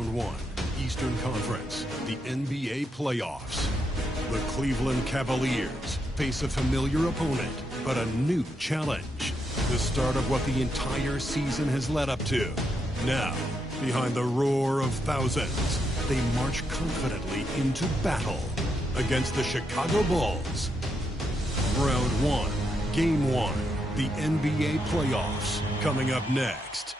Round 1, Eastern Conference, the NBA playoffs. The Cleveland Cavaliers face a familiar opponent, but a new challenge. The start of what the entire season has led up to. Now, behind the roar of thousands, they march confidently into battle against the Chicago Bulls. Round 1, Game 1, the NBA playoffs, coming up next.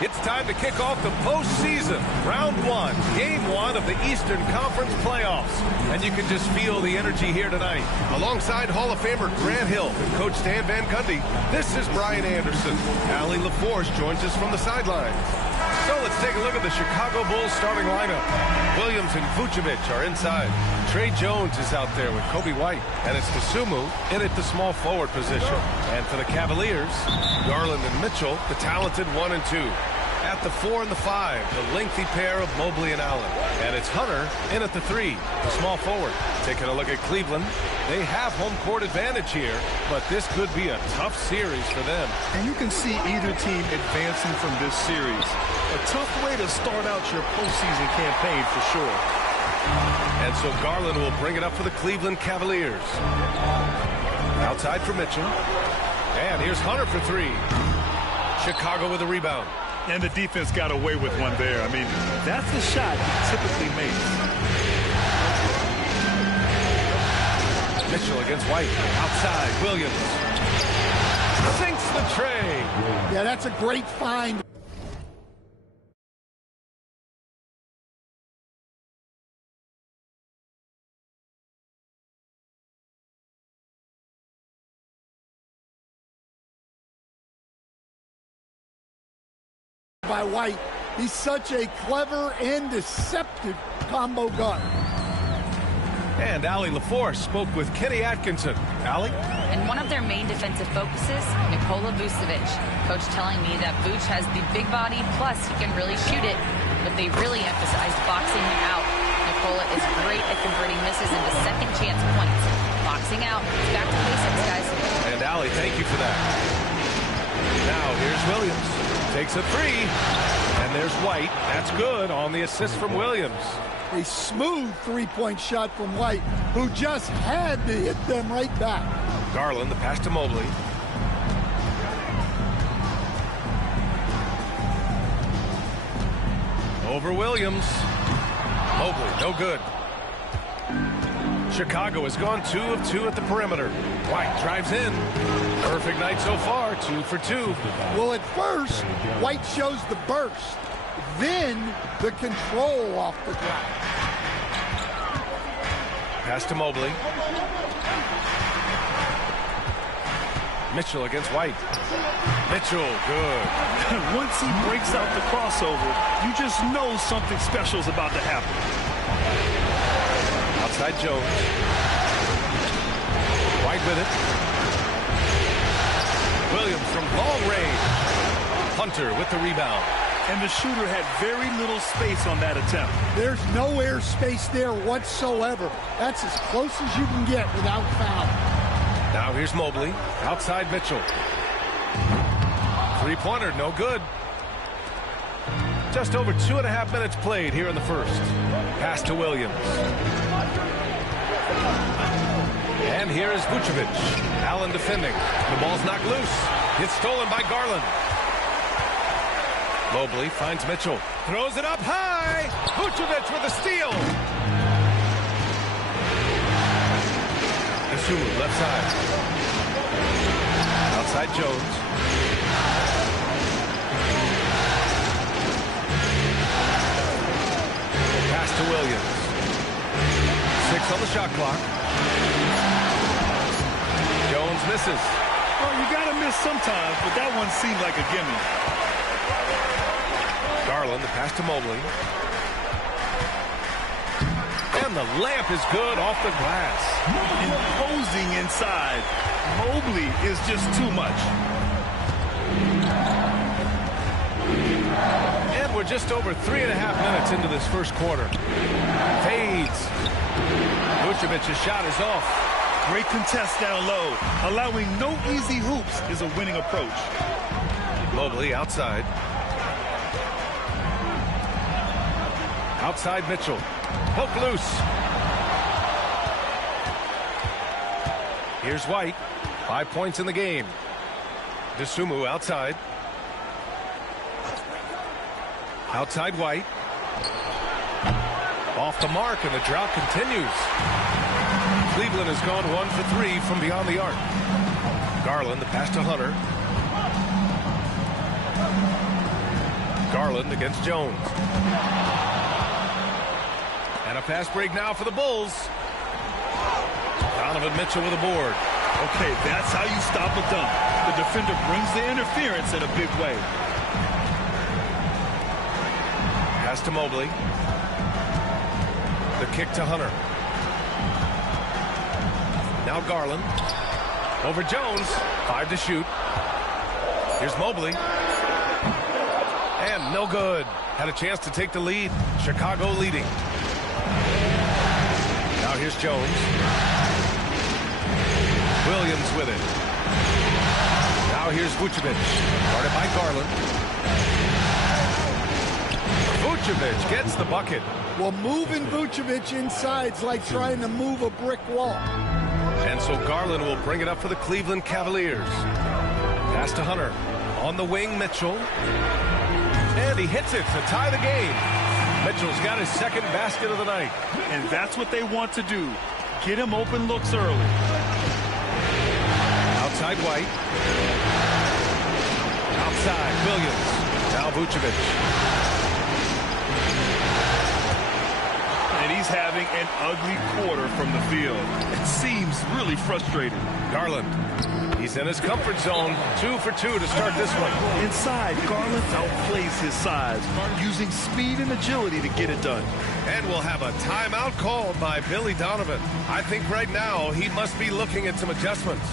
It's time to kick off the postseason. Round 1, Game 1 of the Eastern Conference playoffs. And you can just feel the energy here tonight. Alongside Hall of Famer Grant Hill and Coach Stan Van Gundy, this is Brian Anderson. Allie LaForce joins us from the sidelines. So let's take a look at the Chicago Bulls starting lineup. Williams and Vucevic are inside. Trey Jones is out there with Kobe White. And it's Dosunmu in at the small forward position. And for the Cavaliers, Garland and Mitchell, the talented 1 and 2. At the 4 and the 5, the lengthy pair of Mobley and Allen. And it's Hunter in at the 3, the small forward. Taking a look at Cleveland, they have home court advantage here, but this could be a tough series for them. And you can see either team advancing from this series. A tough way to start out your postseason campaign for sure. And so Garland will bring it up for the Cleveland Cavaliers. Outside for Mitchell. And here's Hunter for 3. Chicago with a rebound. And the defense got away with one there. I mean, that's the shot he typically makes. Mitchell against White. Outside, Williams. Sinks the tray. Yeah, that's a great find. By White. He's such a clever and deceptive combo guard. And Allie LaForce spoke with Kenny Atkinson. Allie? And one of their main defensive focuses, Nikola Vucevic. Coach telling me that Vuce has the big body, plus he can really shoot it, but they really emphasized boxing him out. Nikola is great at converting misses into second chance points. Boxing out. It's back to basics, guys. And Allie, thank you for that. Now here's Williams. Takes a 3, and there's White. That's good on the assist from Williams. A smooth three-point shot from White, who just had to hit them right back. Garland, the pass to Mobley. Over Williams. Mobley, no good. Chicago has gone 2 of 2 at the perimeter. White drives in. Perfect night so far, 2 for 2. Well, at first, White shows the burst, then the control off the ground. Pass to Mobley. Mitchell against White. Mitchell, good. Once he breaks out the crossover, you just know something special is about to happen. Outside Jones. White with it. Williams from long range. Hunter with the rebound. And the shooter had very little space on that attempt. There's no air space there whatsoever. That's as close as you can get without foul. Now here's Mobley. Outside Mitchell. Three-pointer, no good. Just over 2.5 minutes played here in the first. Pass to Williams. And here is Vucevic. Allen defending. The ball's knocked loose. It's stolen by Garland. Mobley finds Mitchell. Throws it up high. Vucevic with a steal. Dosunmu left side. Outside Jones. Pass to Williams. 6 on the shot clock. Jones misses. Well, you got to miss sometimes, but that one seemed like a gimme. Garland, the pass to Mobley. And the layup is good off the glass. Imposing inside. Mobley is just too much. And we're just over 3.5 minutes into this first quarter. Fades. Vucevic's shot is off. Great contest down low. Allowing no easy hoops is a winning approach. Mobley outside. Outside Mitchell. Poke loose. Here's White. 5 points in the game. DeSumo outside. Outside White. Off the mark, and the drought continues. Cleveland has gone 1 for 3 from beyond the arc. Garland, the pass to Hunter. Garland against Jones. And a fast break now for the Bulls. Donovan Mitchell with a board. Okay, that's how you stop a dunk. The defender brings the interference in a big way. Pass to Mobley. The kick to Hunter. Now Garland. Over Jones. 5 to shoot. Here's Mobley. And no good. Had a chance to take the lead. Chicago leading. Now here's Jones. Williams with it. Now here's Vucevic. Guarded by Garland. Vucevic gets the bucket. Well, moving Vucevic inside is like trying to move a brick wall. And so Garland will bring it up for the Cleveland Cavaliers. Pass to Hunter. On the wing, Mitchell. And he hits it to tie the game. Mitchell's got his second basket of the night. And that's what they want to do. Get him open looks early. Outside White. Outside Williams. Now Vucevic. And he's having an ugly quarter from the field. It seems really frustrating. Garland. He's in his comfort zone. 2 for 2 to start this one. Inside, Garland outplays his size, using speed and agility to get it done. And we'll have a timeout called by Billy Donovan. I think right now he must be looking at some adjustments.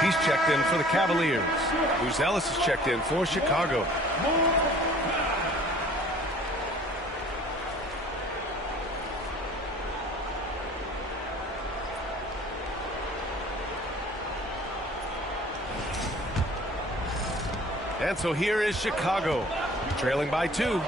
He's checked in for the Cavaliers. Ellis is checked in for Chicago. And so here is Chicago, trailing by 2.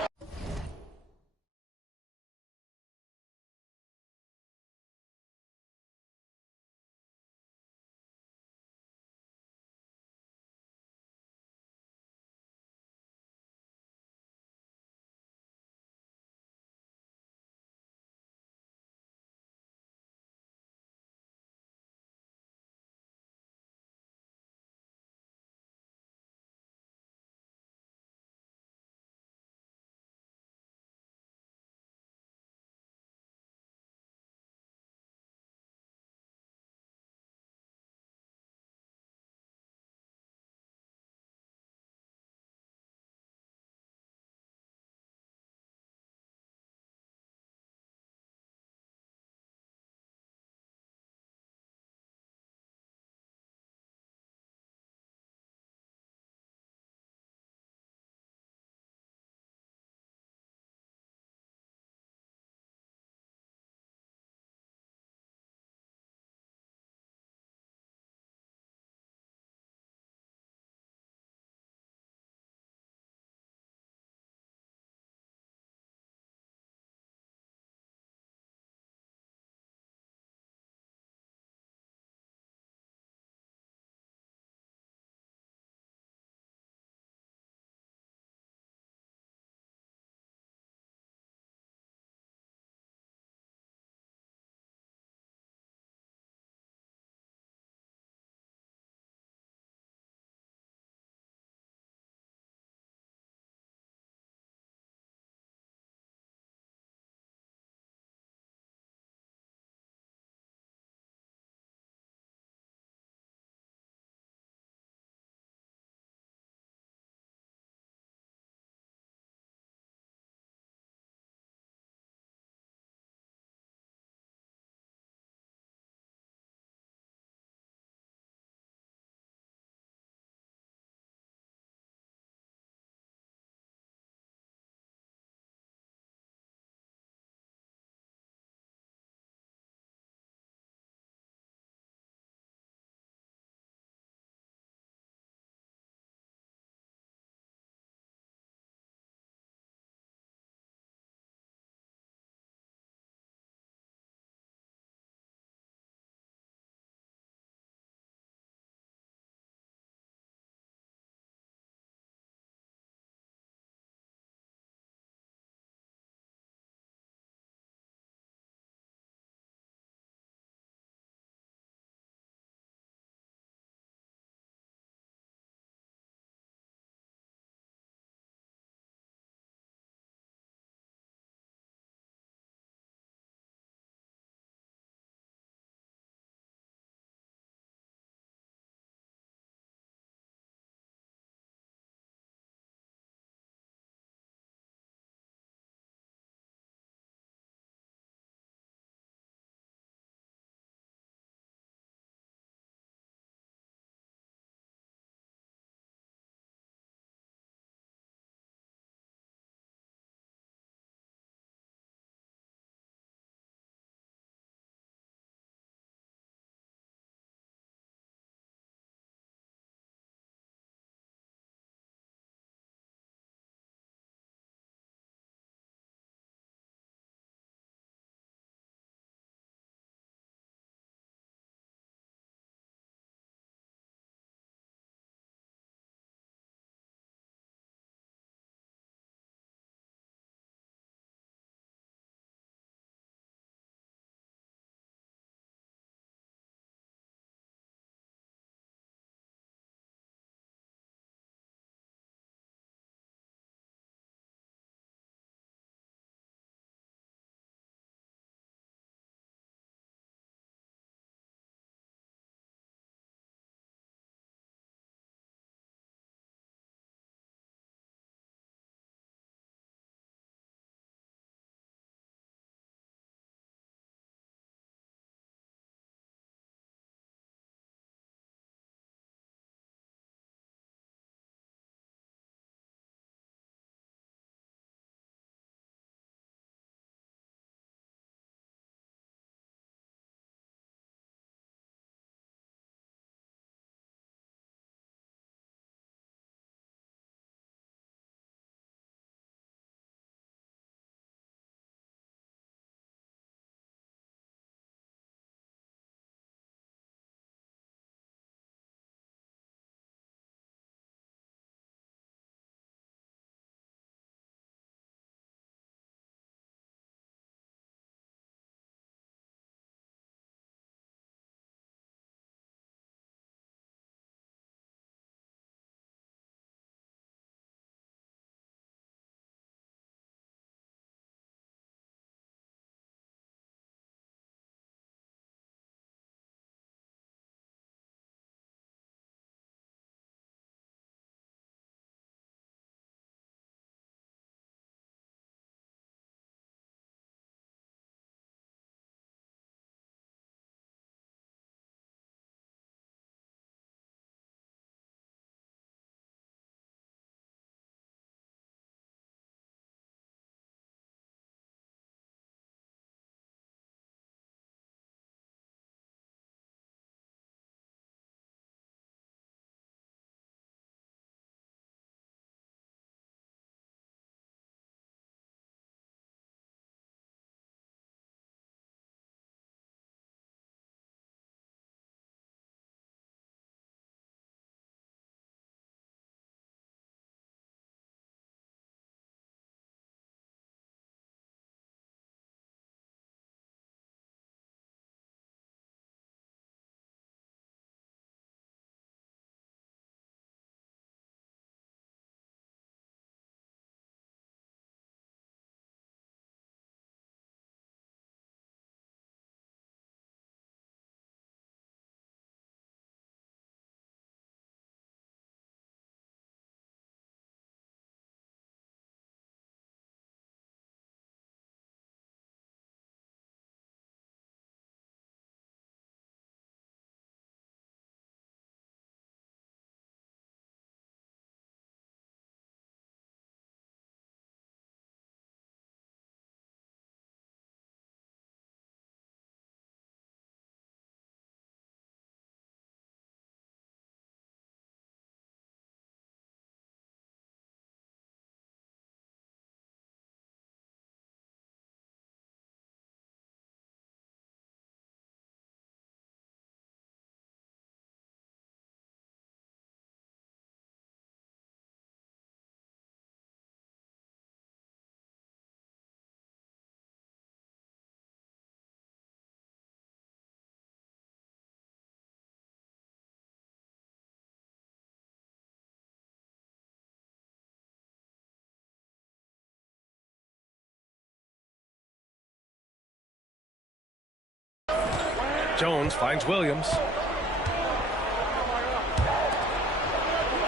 Jones finds Williams.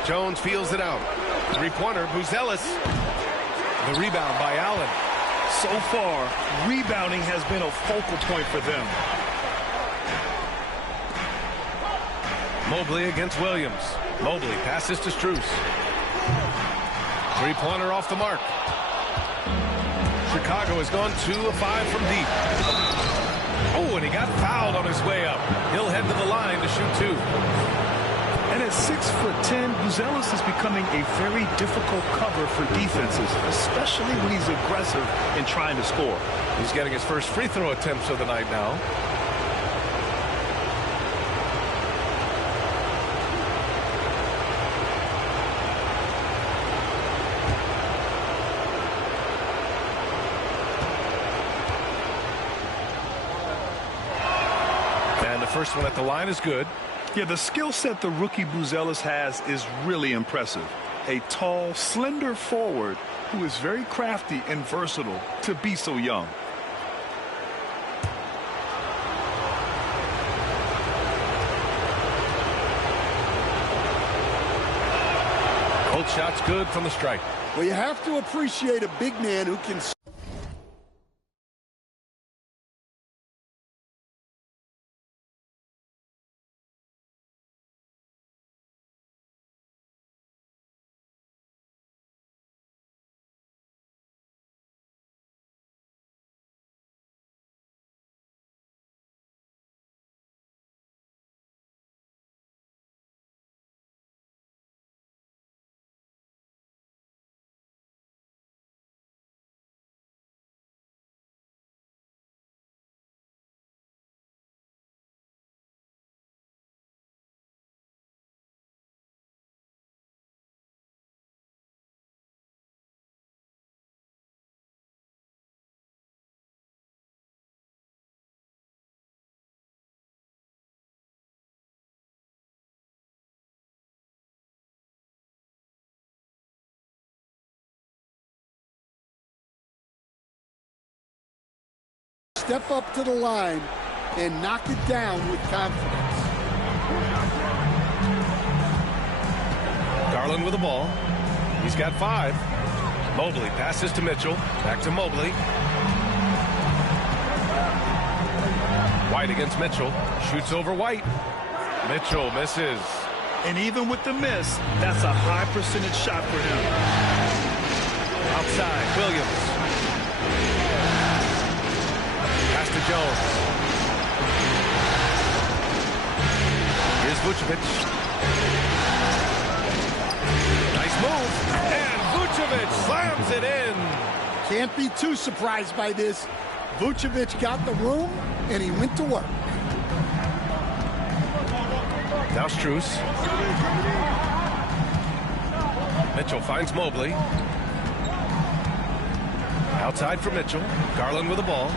Jones feels it out. Three-pointer, Buzelis. The rebound by Allen. So far, rebounding has been a focal point for them. Mobley against Williams. Mobley passes to Strus. Three-pointer off the mark. Chicago has gone 2 of 5 from deep. Oh, and he got fouled on his way up. He'll head to the line to shoot 2. And at 6'10", Buzelis is becoming a very difficult cover for defenses, especially when he's aggressive in trying to score. He's getting his first free throw attempts of the night now. And the first one at the line is good. Yeah, the skill set the rookie Buzelis has is really impressive. A tall, slender forward who is very crafty and versatile to be so young. Cold shot's good from the strike. Well, you have to appreciate a big man who can... Step up to the line and knock it down with confidence. Garland with the ball. He's got 5. Mobley passes to Mitchell. Back to Mobley. White against Mitchell. Shoots over White. Mitchell misses. And even with the miss, that's a high percentage shot for him. Outside, Williams. Pass to Jones. Here's Vucevic. Nice move. And Vucevic slams it in. Can't be too surprised by this. Vucevic got the room, and he went to work. Now Strus. Mitchell finds Mobley. Outside for Mitchell. Garland with the ball.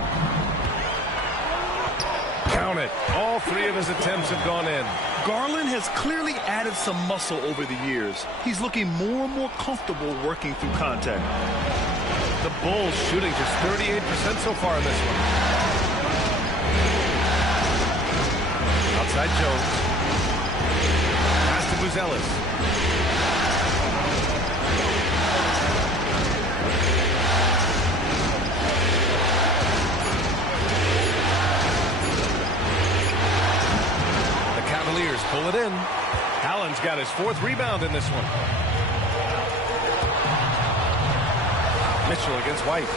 Count it. All 3 of his attempts have gone in. Garland has clearly added some muscle over the years. He's looking more and more comfortable working through contact. The Bulls shooting just 38% so far in this one. Outside Jones. Pass to Buzelis. The Cavaliers pull it in. Allen's got his 4th rebound in this one. Mitchell against White.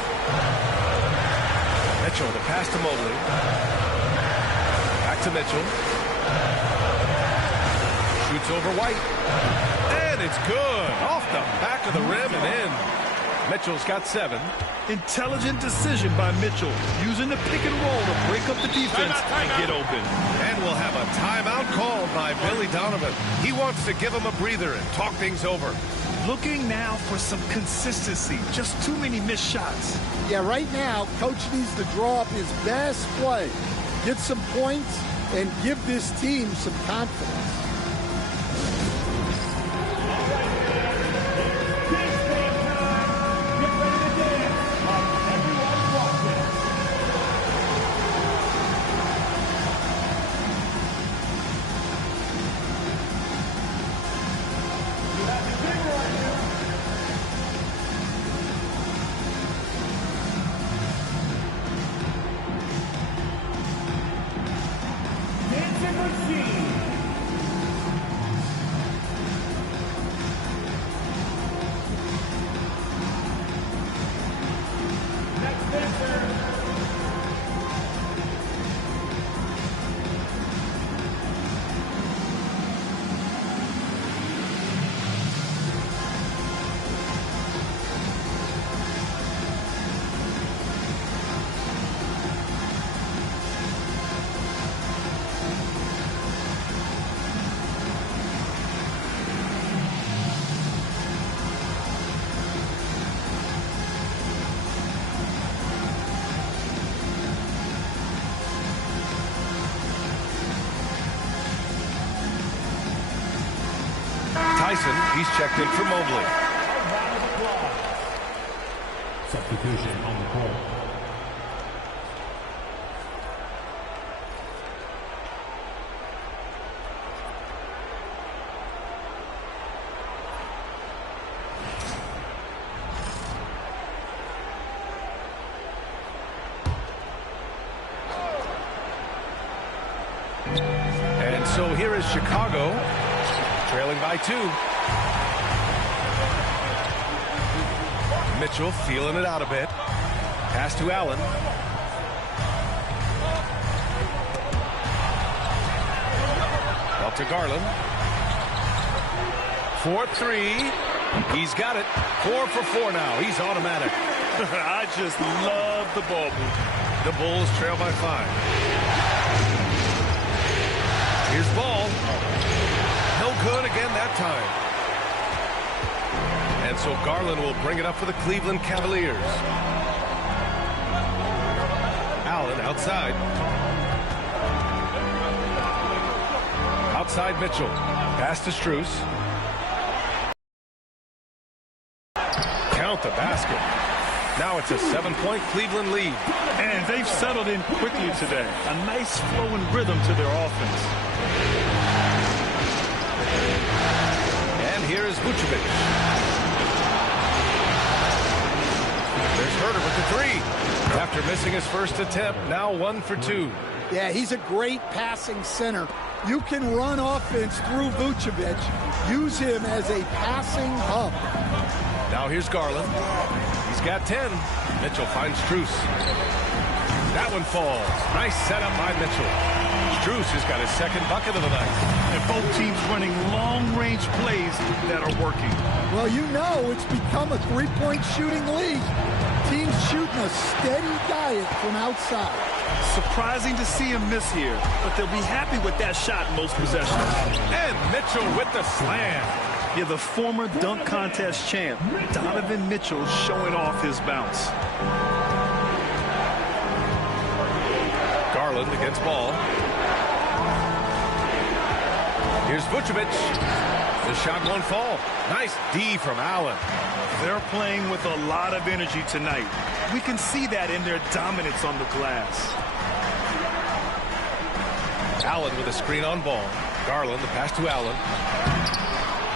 Mitchell, the pass to Mobley. Back to Mitchell. Shoots over White. And it's good. Off the back of the rim and in. Mitchell's got 7. Intelligent decision by Mitchell, using the pick and roll to break up the defense and get open. And we'll have a timeout called by Billy Donovan. He wants to give him a breather and talk things over. Looking now for some consistency. Just too many missed shots. Yeah, right now, Coach needs to draw up his best play, get some points, and give this team some confidence. He's checked in for Mobley. Substitution on the court. And so here is Chicago, trailing by 2. Mitchell feeling it out a bit. Pass to Allen. Out to Garland. 4-3. He's got it. 4 for 4 now. He's automatic. I just love the ball move. The Bulls trail by 5. Here's Ball. No good again that time. And so Garland will bring it up for the Cleveland Cavaliers. Allen outside. Outside Mitchell. Pass to Strus. Count the basket. Now it's a 7-point Cleveland lead. And they've settled in quickly today. A nice flowing rhythm to their offense. And here is Vucevic. There's Herter with the 3. After missing his first attempt, now 1 for 2. Yeah, he's a great passing center. You can run offense through Vucevic. Use him as a passing hub. Now here's Garland. He's got 10. Mitchell finds Strus. That one falls. Nice setup by Mitchell. Strus has got his second bucket of the night. And both teams running long-range plays that are working. Well, you know it's become a three-point shooting league. Teams shooting a steady diet from outside. Surprising to see him miss here, but they'll be happy with that shot in most possessions. And Mitchell with the slam. Yeah, the former dunk contest champ, Donovan Mitchell, showing off his bounce. Garland against Ball. Here's Vucevic. The shot won't fall. Nice D from Allen. They're playing with a lot of energy tonight. We can see that in their dominance on the glass. Allen with a screen on Ball. Garland, the pass to Allen.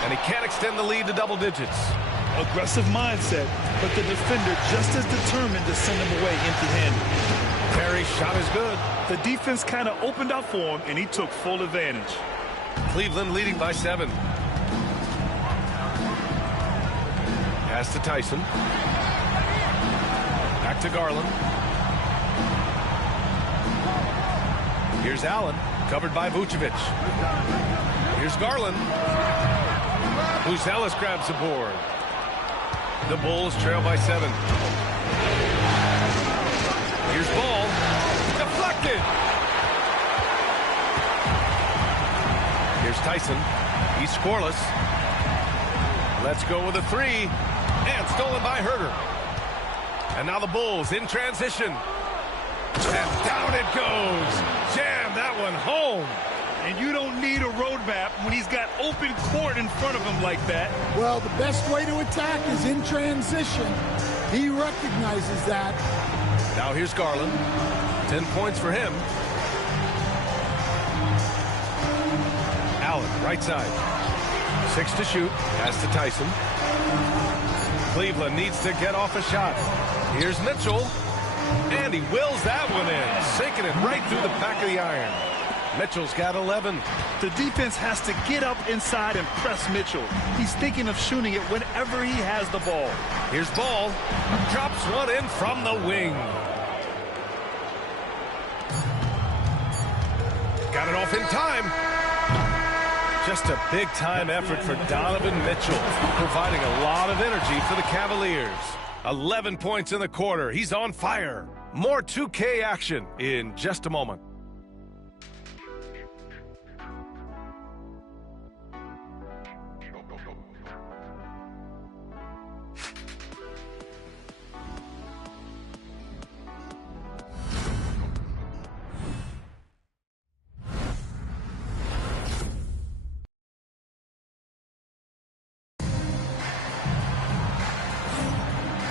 And he can't extend the lead to double digits. Aggressive mindset, but the defender just as determined to send him away empty-handed. Terry's shot is good. The defense kind of opened up for him, and he took full advantage. Cleveland leading by 7. Pass to Tyson. Back to Garland. Here's Allen, covered by Vucevic. Here's Garland. Buzelis grabs the board. The Bulls trail by 7. Here's Ball. Deflected. Here's Tyson. He's scoreless. Let's go with a 3. And stolen by Herter. And now the Bulls in transition. And down it goes. Jam that one home. And you don't need a roadmap when he's got open court in front of him like that. Well, the best way to attack is in transition. He recognizes that. Now here's Garland. 10 points for him. Allen, right side. 6 to shoot. Pass to Tyson. Cleveland needs to get off a shot. Here's Mitchell. And he wills that one in. Sinking it right through the back of the iron. Mitchell's got 11. The defense has to get up inside and press Mitchell. He's thinking of shooting it whenever he has the ball. Here's Ball. Drops one in from the wing. Got it off in time. Just a big-time effort for Donovan Mitchell, providing a lot of energy for the Cavaliers. 11 points in the quarter. He's on fire. More 2K action in just a moment.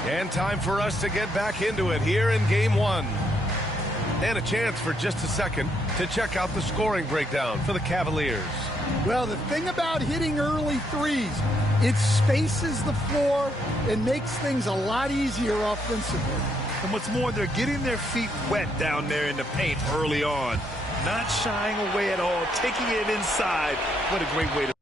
And time for us to get back into it here in Game 1. And a chance for just a second to check out the scoring breakdown for the Cavaliers. Well, the thing about hitting early threes, it spaces the floor and makes things a lot easier offensively. And what's more, they're getting their feet wet down there in the paint early on. Not shying away at all, taking it inside. What a great way to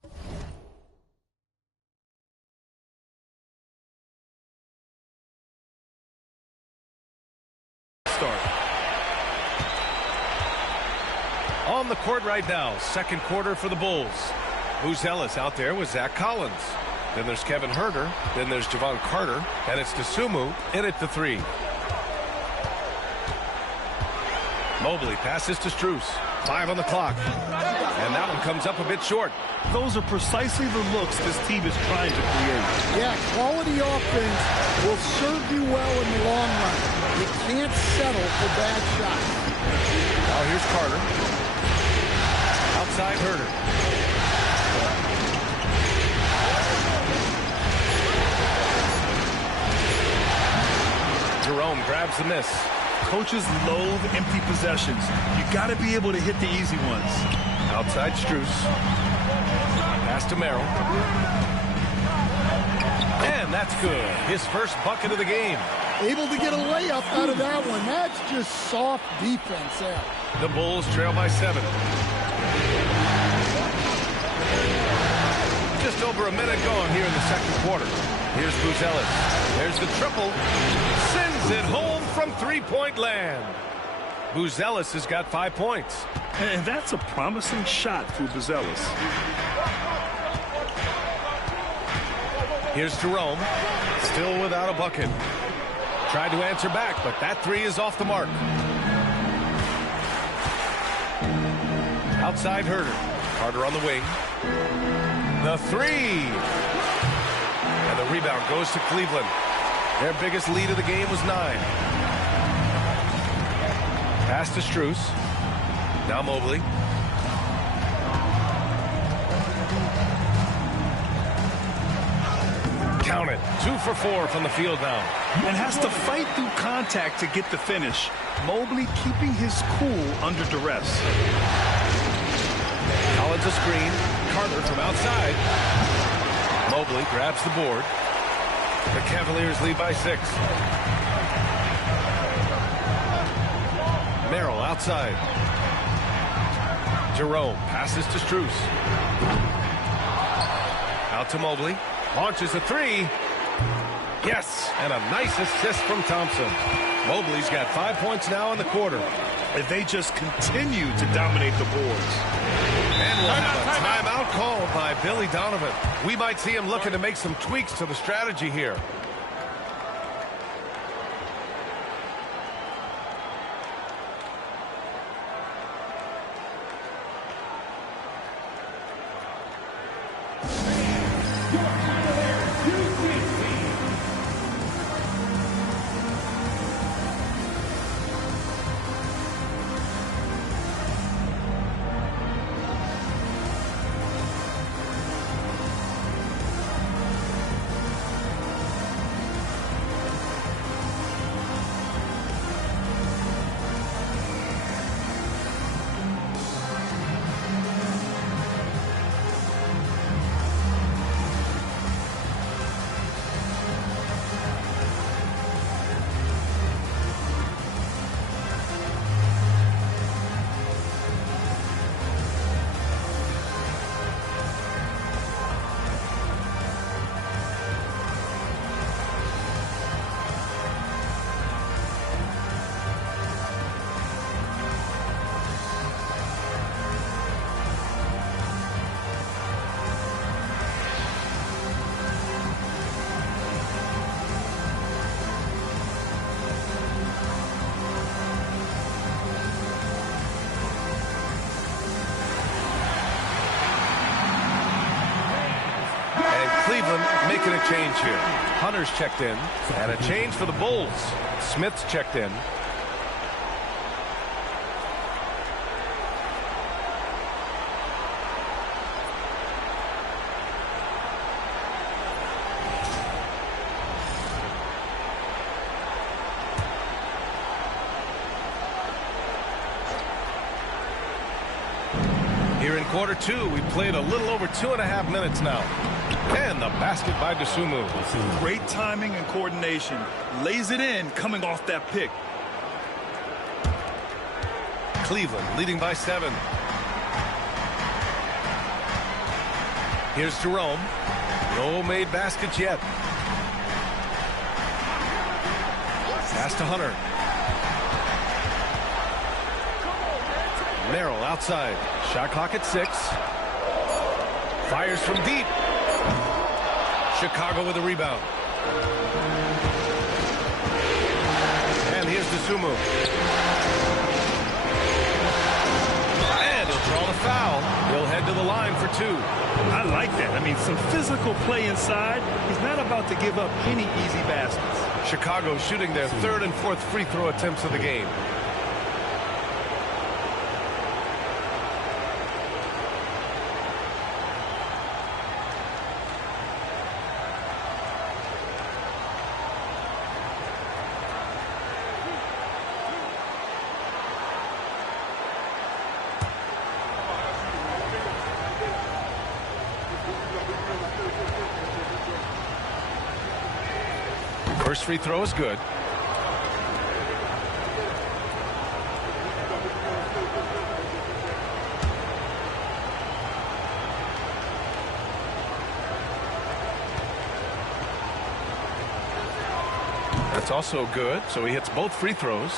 start. On the court right now, second quarter for the Bulls. Buzelis out there with Zach Collins. Then there's Kevin Huerter. Then there's Javon Carter. And it's Dosunmu in at the 3. Mobley passes to Strus. 5 on the clock. And that one comes up a bit short. Those are precisely the looks this team is trying to create. Yeah, quality offense will serve you well in the long run. You can't settle for bad shots. Now here's Carter. Outside Huerter. Jerome grabs the miss. Coaches loathe empty possessions. You got to be able to hit the easy ones. Outside Strus. Pass to Merrill. And that's good. His first bucket of the game. Able to get a layup out of that one. That's just soft defense there. The Bulls trail by 7. Just over a minute gone here in the second quarter. Here's Buzelis. There's the triple. Sends it home from three-point land. Buzelis has got 5 points. And that's a promising shot for Buzelis. Here's Jerome. Still without a bucket. Tried to answer back, but that 3 is off the mark. Outside Huerter. Carter on the wing. The 3. And the rebound goes to Cleveland. Their biggest lead of the game was 9. Pass to Strus. Now Mobley. Count it. 2 for 4 from the field now. And has to fight through contact to get the finish. Mobley keeping his cool under duress. Collins a screen. Carter from outside. Mobley grabs the board. The Cavaliers lead by 6. Merrill outside. Jerome passes to Strus. Out to Mobley. Launches a 3. Yes, and a nice assist from Thompson. Mobley's got 5 points now in the quarter. And they just continue to dominate the boards. And we'll have a timeout called by Billy Donovan. We might see him looking to make some tweaks to the strategy here. Cleveland making a change here. Hunter's checked in, and a change for the Bulls. Smith's checked in. Here in quarter two, we played a little over 2.5 minutes now. And the basket by Dosunmu. Great timing and coordination. Lays it in coming off that pick. Cleveland leading by 7. Here's Jerome. No made baskets yet. Pass to Hunter. Merrill outside. Shot clock at 6. Fires from deep. Chicago with a rebound. And here's Dosunmu. And he'll draw the foul. He'll head to the line for 2. I like that. I mean, some physical play inside. He's not about to give up any easy baskets. Chicago shooting their 3rd and 4th free throw attempts of the game. First free throw is good. That's also good, so he hits both free throws.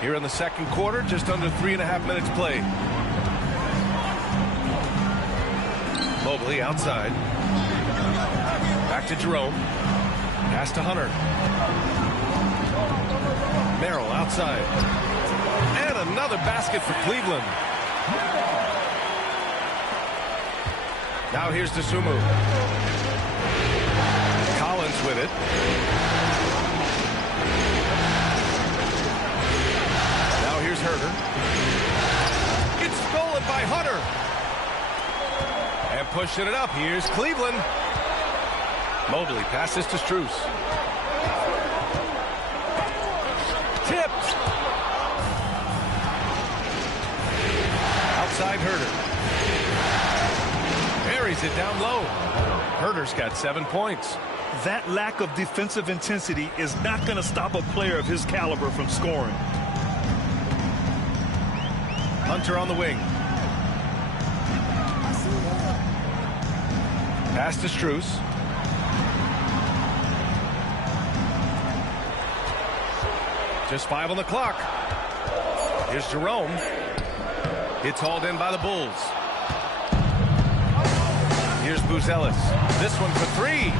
Here in the second quarter, just under 3.5 minutes played. Mobley outside. Back to Jerome. Pass to Hunter. Merrill outside. And another basket for Cleveland. Now here's Dosunmu. Collins with it. Now here's Herter. It's stolen by Hunter. And pushing it up. Here's Cleveland. Mobley passes to Strus. Tipped. Outside Herter. Buries it down low. Herter's got 7 points. That lack of defensive intensity is not going to stop a player of his caliber from scoring. Hunter on the wing. Pass to Strus. Just 5 on the clock. Here's Jerome. It's hauled in by the Bulls. Here's Buzelis. This one for 3.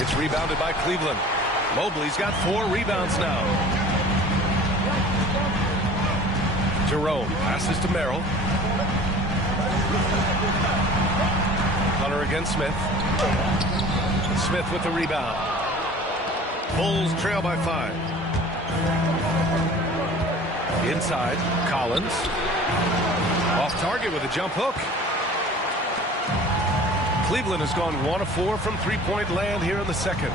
It's rebounded by Cleveland. Mobley's got 4 rebounds now. Jerome passes to Merrill. Hunter against Smith. Smith with the rebound. Bulls trail by 5. Inside, Collins. Off target with a jump hook. Cleveland has gone 1 of 4 from three-point land here in the second.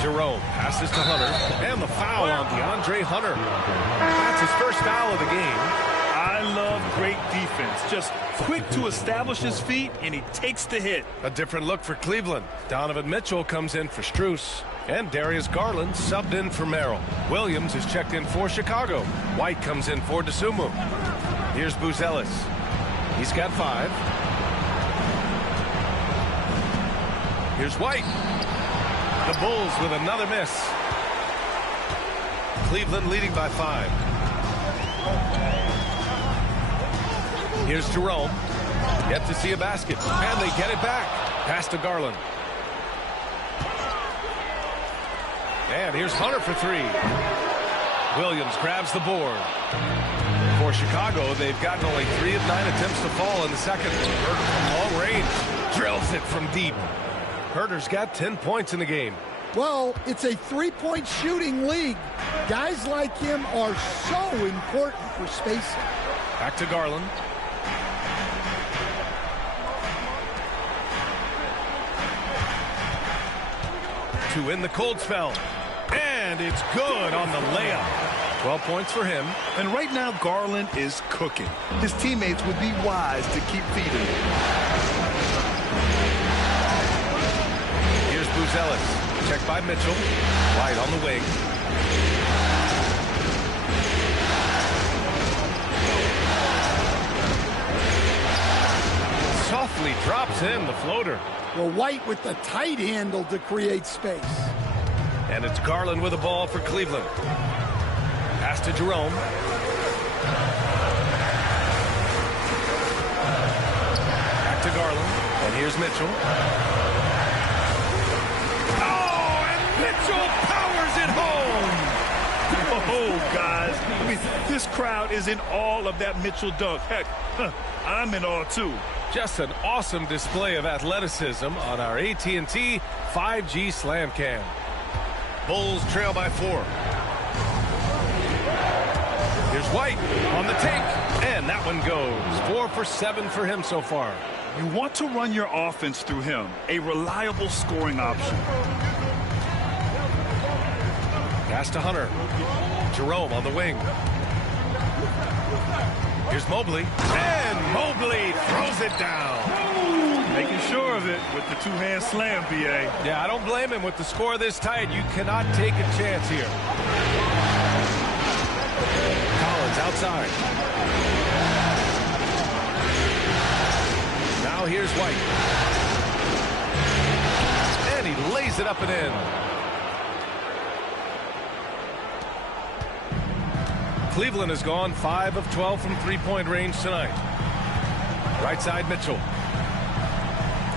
Jerome passes to Hunter. And the foul on DeAndre Hunter. That's his first foul of the game. I love great defense. Just quick to establish his feet, and he takes the hit. A different look for Cleveland. Donovan Mitchell comes in for Strus. And Darius Garland subbed in for Merrill. Williams is checked in for Chicago. White comes in for Dosunmu. Here's Buzelis. He's got 5. Here's White. The Bulls with another miss. Cleveland leading by 5. Here's Jerome. Yet to see a basket. And they get it back. Pass to Garland. And here's Hunter for 3. Williams grabs the board. For For Chicago, they've gotten only 3 of 9 attempts to fall in the second. Herter from long range drills it from deep. Herter's got 10 points in the game. Well, it's a three-point shooting league. Guys like him are so important for spacing. Back to Garland. To in the cold spell. And it's good on the layup. 12 points for him. And right now, Garland is cooking. His teammates would be wise to keep feeding him. Here's Buzelis. Checked by Mitchell. White on the wing. Softly drops in the floater. Well, White with the tight handle to create space. And it's Garland with the ball for Cleveland. Pass to Jerome. Back to Garland. And here's Mitchell. Oh, and Mitchell powers it home. Oh, guys. I mean, this crowd is in awe of that Mitchell dunk. Heck, I'm in awe, too. Just an awesome display of athleticism on our AT&T 5G Slam Cam. Bulls trail by 4. Here's White on the take, and that one goes. 4 for 7 for him so far. You want to run your offense through him, a reliable scoring option. Pass to Hunter. Jerome on the wing. Here's Mobley, and Mobley throws it down. Making sure of it with the two-hand slam, B.A. Yeah, I don't blame him. With the score this tight, you cannot take a chance here. Collins outside. Now here's White. And he lays it up and in. Cleveland has gone 5 of 12 from three-point range tonight. Right side, Mitchell.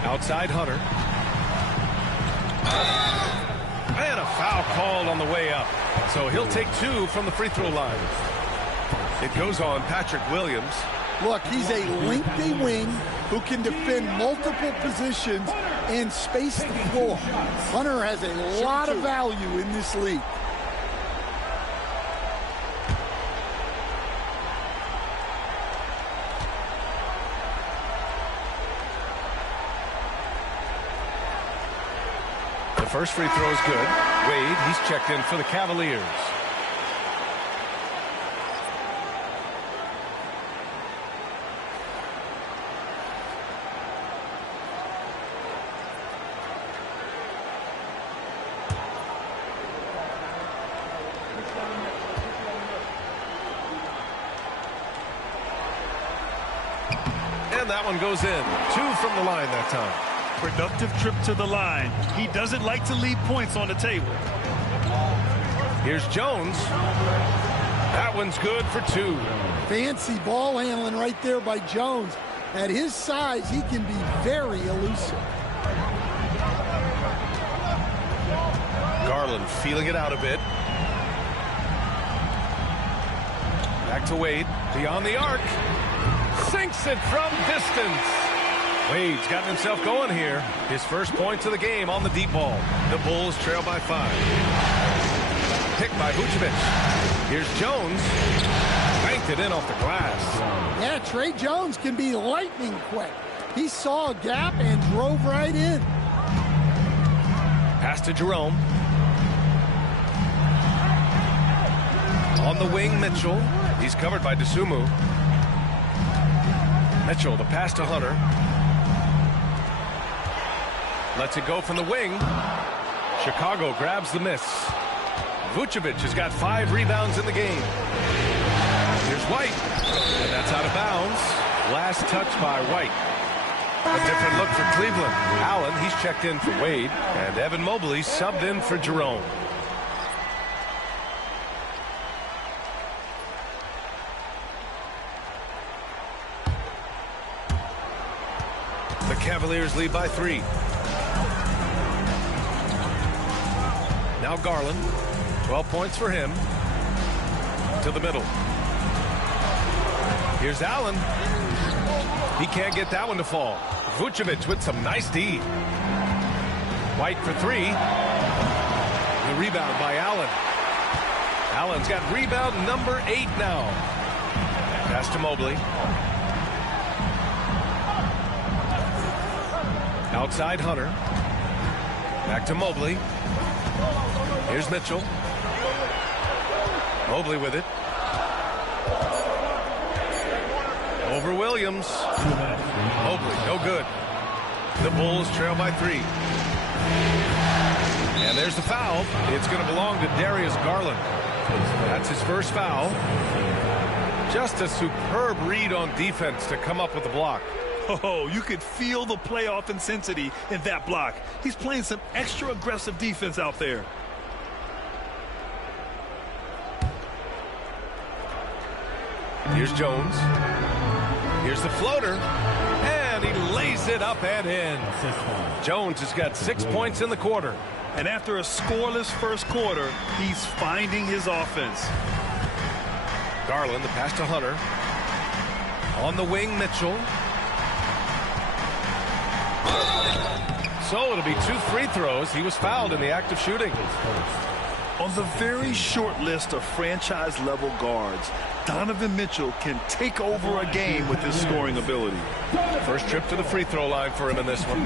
Outside, Hunter. And a foul called on the way up. So he'll take 2 from the free throw line. It goes on Patrick Williams. Look, he's a lengthy wing who can defend multiple positions and space the floor. Hunter has a lot of value in this league. The first free throw is good. Wade, he's checked in for the Cavaliers. And that one goes in. 2 from the line that time. Productive trip to the line. He doesn't like to leave points on the table. Here's Jones. That one's good for 2. Fancy ball handling right there by Jones. At his size, he can be very elusive. Garland feeling it out a bit. Back to Wade. Beyond the arc. Sinks it from distance. Wade's gotten himself going here. His first points of the game on the deep ball. The Bulls trail by 5. Picked by Vucevic. Here's Jones. Banked it in off the glass. Yeah, Trey Jones can be lightning quick. He saw a gap and drove right in. Pass to Jerome. On the wing, Mitchell. He's covered by Dosunmu. Mitchell, the pass to Hunter. Lets it go from the wing. Chicago grabs the miss. Vucevic has got 5 rebounds in the game. Here's White. And that's out of bounds. Last touch by White. A different look for Cleveland. Allen, he's checked in for Wade. And Evan Mobley subbed in for Jerome. The Cavaliers lead by 3. Now Garland, 12 points for him. To the middle. Here's Allen. He can't get that one to fall. Vucevic with some nice D. White for three. The rebound by Allen. Allen's got rebound number 8 now. Pass to Mobley. Outside Hunter. Back to Mobley. Here's Mitchell. Mobley with it. Over Williams. Mobley, no good. The Bulls trail by 3. And there's the foul. It's going to belong to Darius Garland. That's his first foul. Just a superb read on defense to come up with the block. Oh, you could feel the playoff intensity in that block. He's playing some extra aggressive defense out there. Here's Jones. Here's the floater. And he lays it up and in. Jones has got 6 points in the quarter. And after a scoreless first quarter, he's finding his offense. Garland, the pass to Hunter. On the wing, Mitchell. So it'll be 2 free throws. He was fouled in the act of shooting. On the very short list of franchise-level guards, Donovan Mitchell can take over a game with his scoring ability. First trip to the free throw line for him in this one.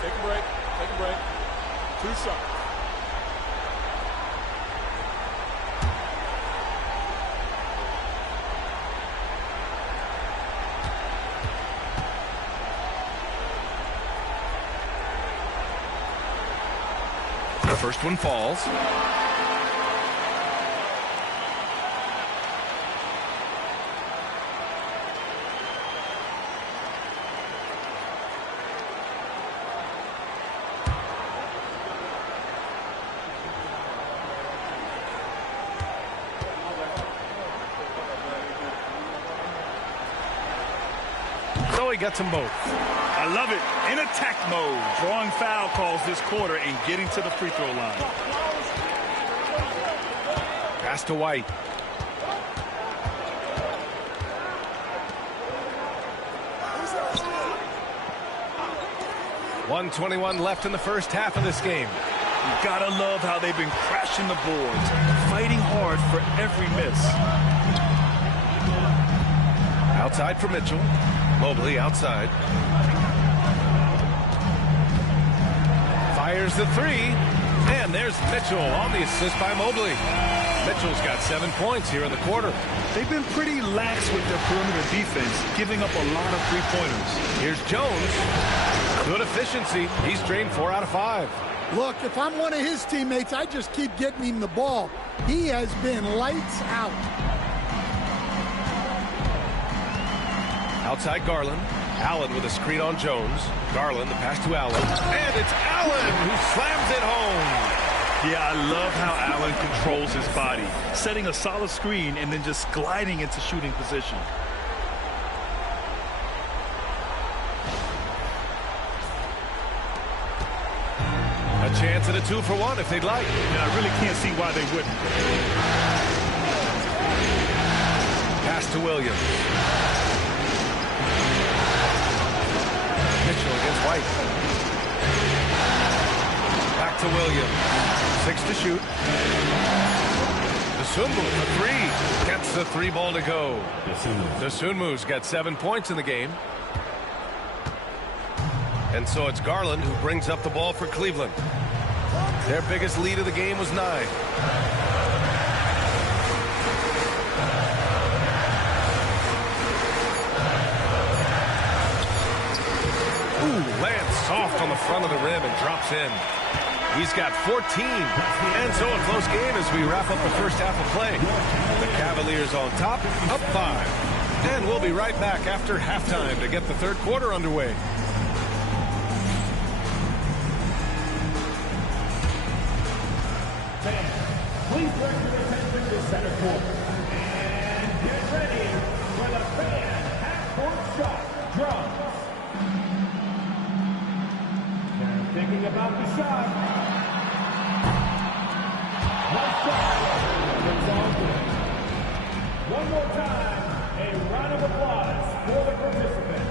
Take a break. Take a break. 2 shots. The first one falls. So he gets them both. I love it. In attack mode, drawing foul calls this quarter and getting to the free throw line. Pass to White. .121 left in the first half of this game. You gotta love how they've been crashing the boards, fighting hard for every miss. Outside for Mitchell. Mobley outside. Fires the 3. And there's Mitchell on the assist by Mobley. Mitchell's got 7 points here in the quarter. They've been pretty lax with their perimeter defense, giving up a lot of three-pointers. Here's Jones. Good efficiency. He's drained 4 out of 5. Look, if I'm one of his teammates, I just keep getting him the ball. He has been lights out. Outside Garland. Allen with a screen on Jones. Garland, the pass to Allen. And it's Allen who slams it home. Yeah, I love how Allen controls his body, setting a solid screen and then just gliding into shooting position. A chance at a 2-for-1 if they'd like. Yeah, I really can't see why they wouldn't. Pass to Williams. Mitchell against White. Back to Williams. 6 to shoot. Dosunmu for 3. Gets the 3 ball to go. Dosunmu's got 7 points in the game. And so it's Garland who brings up the ball for Cleveland. Their biggest lead of the game was 9. Lands soft on the front of the rim and drops in. He's got 14. And so a close game as we wrap up the first half of play. The Cavaliers on top, up 5. And we'll be right back after halftime to get the third quarter underway. Please direct your attention to center court. And get ready for the fan half-court shot. Drums. Thinking about the shot. One more time, a round of applause for the participant.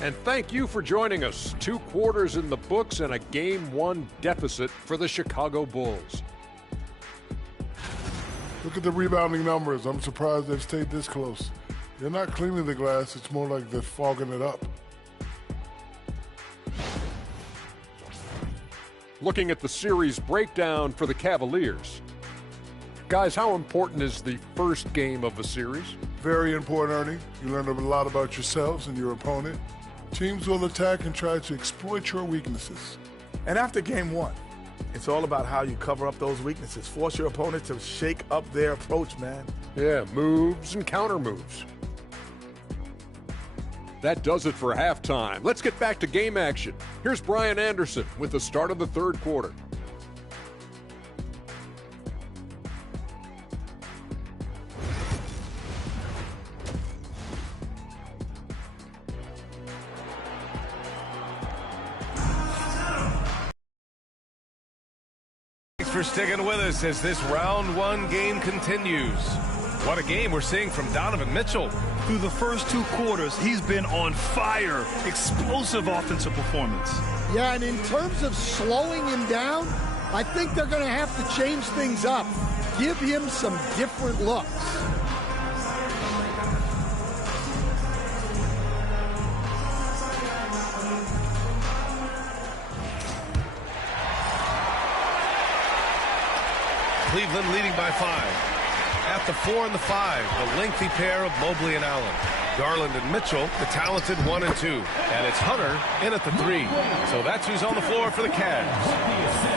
And thank you for joining us. 2 quarters in the books and a Game 1 deficit for the Chicago Bulls. Look at the rebounding numbers. I'm surprised they've stayed this close. They're not cleaning the glass. It's more like they're fogging it up. Looking at the series breakdown for the Cavaliers. Guys, how important is the first game of a series? Very important, Ernie. You learn a lot about yourselves and your opponent. Teams will attack and try to exploit your weaknesses. And after game 1, it's all about how you cover up those weaknesses. Force your opponent to shake up their approach, man. Yeah, moves and counter moves. That does it for halftime. Let's get back to game action. Here's Brian Anderson with the start of the 3rd quarter. Thanks for sticking with us as this round 1 game continues. What a game we're seeing from Donovan Mitchell. Through the first 2 quarters, he's been on fire. Explosive offensive performance. Yeah, and in terms of slowing him down, I think they're going to have to change things up. Give him some different looks. Cleveland leading by 5. At the 4 and the 5, the lengthy pair of Mobley and Allen. Garland and Mitchell, the talented 1 and 2. And it's Hunter in at the 3. So that's who's on the floor for the Cavs.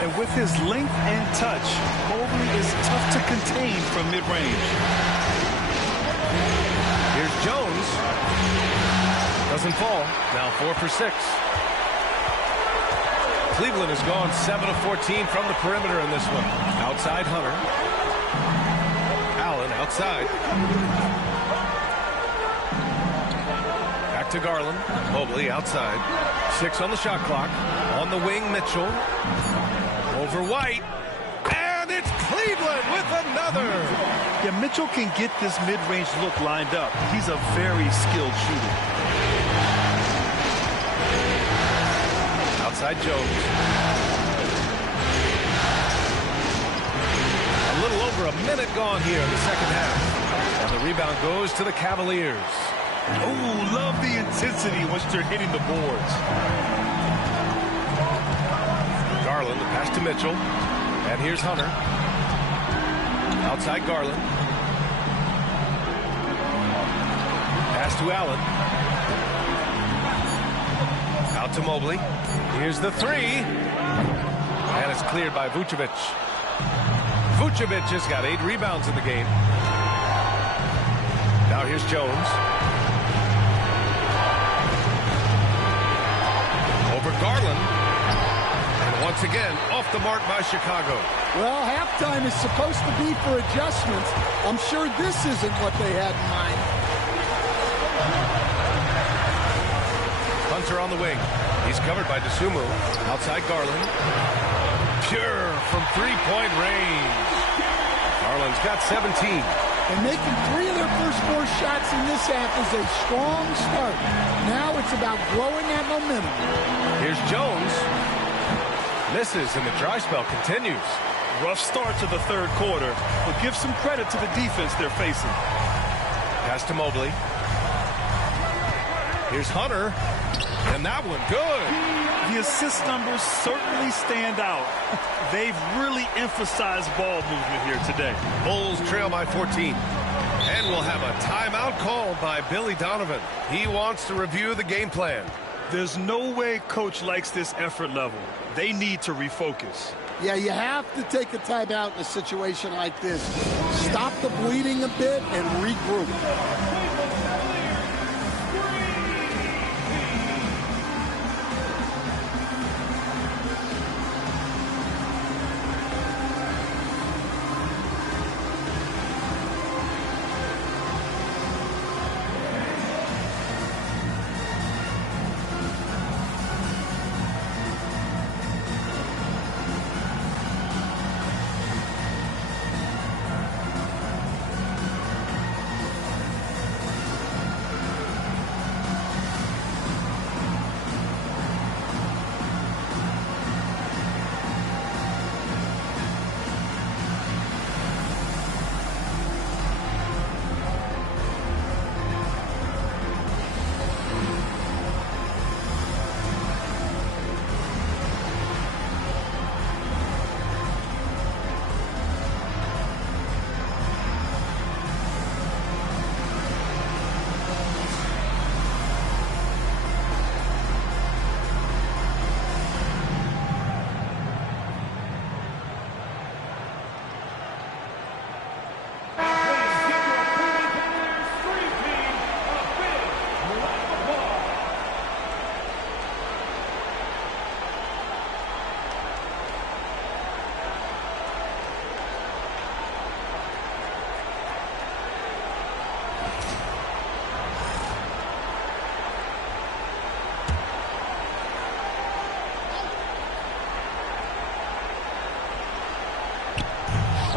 And with his length and touch, Mobley is tough to contain from mid-range. Here's Jones. Doesn't fall. Now 4 for 6. Cleveland has gone 7 of 14 from the perimeter in this one. Outside Hunter. Allen outside. Back to Garland. Mobley outside. 6 on the shot clock. On the wing, Mitchell. Over White. And it's Cleveland with another. Yeah, Mitchell can get this mid-range look lined up. He's a very skilled shooter. Outside Jones. A little over a minute gone here in the second half. And the rebound goes to the Cavaliers. Oh, love the intensity once they're hitting the boards. Garland, the pass to Mitchell. And here's Hunter. Outside Garland. Pass to Allen. Out to Mobley. Here's the 3. And it's cleared by Vucevic. Vucevic has got 8 rebounds in the game. Now here's Jones. Over Garland. And once again, off the mark by Chicago. Well, halftime is supposed to be for adjustments. I'm sure this isn't what they had in mind. Hunter on the wing. He's covered by DeSumo. Outside Garland. Pure from three-point range. Garland's got 17. And making 3 of their first 4 shots in this half is a strong start. Now it's about growing that momentum. Here's Jones. Misses, and the dry spell continues. Rough start to the 3rd quarter, but give some credit to the defense they're facing. Pass to Mobley. Here's Hunter. And that one, good. The assist numbers certainly stand out. They've really emphasized ball movement here today. Bulls trail by 14. And we'll have a timeout called by Billy Donovan. He wants to review the game plan. There's no way coach likes this effort level. They need to refocus. Yeah, you have to take a timeout in a situation like this. Stop the bleeding a bit and regroup.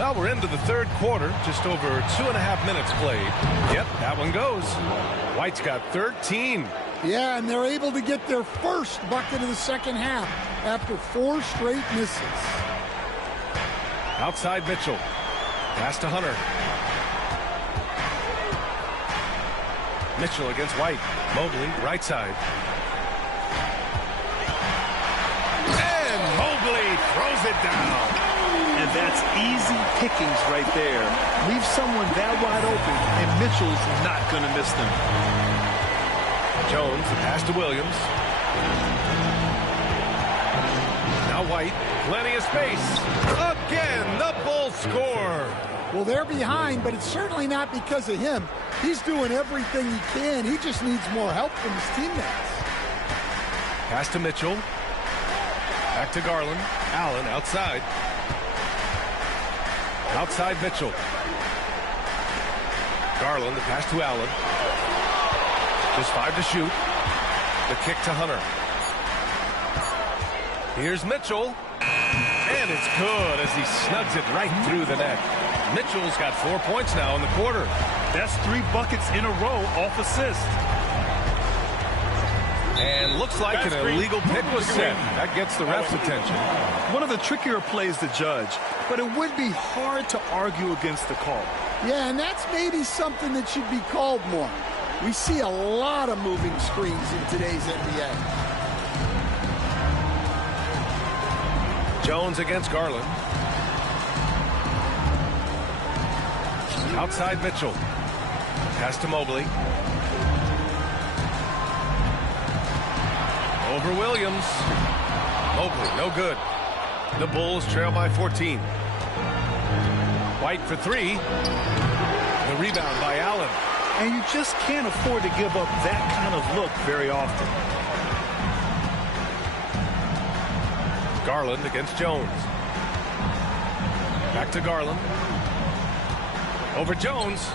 Well, we're into the third quarter, just over 2.5 minutes played. Yep, that one goes. White's got 13. Yeah, and they're able to get their first bucket of the second half after 4 straight misses. Outside Mitchell. Pass to Hunter. Mitchell against White. Mobley, right side. And Mobley throws it down. And that's easy pickings right there. Leave someone that wide open, and Mitchell's not going to miss them. Jones, the pass to Williams. Now White, plenty of space. Again, the Bulls score. Well, they're behind, but it's certainly not because of him. He's doing everything he can. He just needs more help from his teammates. Pass to Mitchell. Back to Garland. Allen outside. Outside Mitchell. Garland, the pass to Allen. Just 5 to shoot. The kick to Hunter. Here's Mitchell. And it's good as he snugs it right through the net. Mitchell's got 4 points now in the quarter. That's 3 buckets in a row off assist. And looks like an illegal pick was set. That gets the ref's attention. One of the trickier plays to judge, but it would be hard to argue against the call. Yeah, and that's maybe something that should be called more. We see a lot of moving screens in today's NBA. Jones against Garland. Outside Mitchell. Pass to Mobley. Over Williams. Mobley, no good. The Bulls trail by 14. White for 3. The rebound by Allen. And you just can't afford to give up that kind of look very often. Garland against Jones. Back to Garland. Over Jones.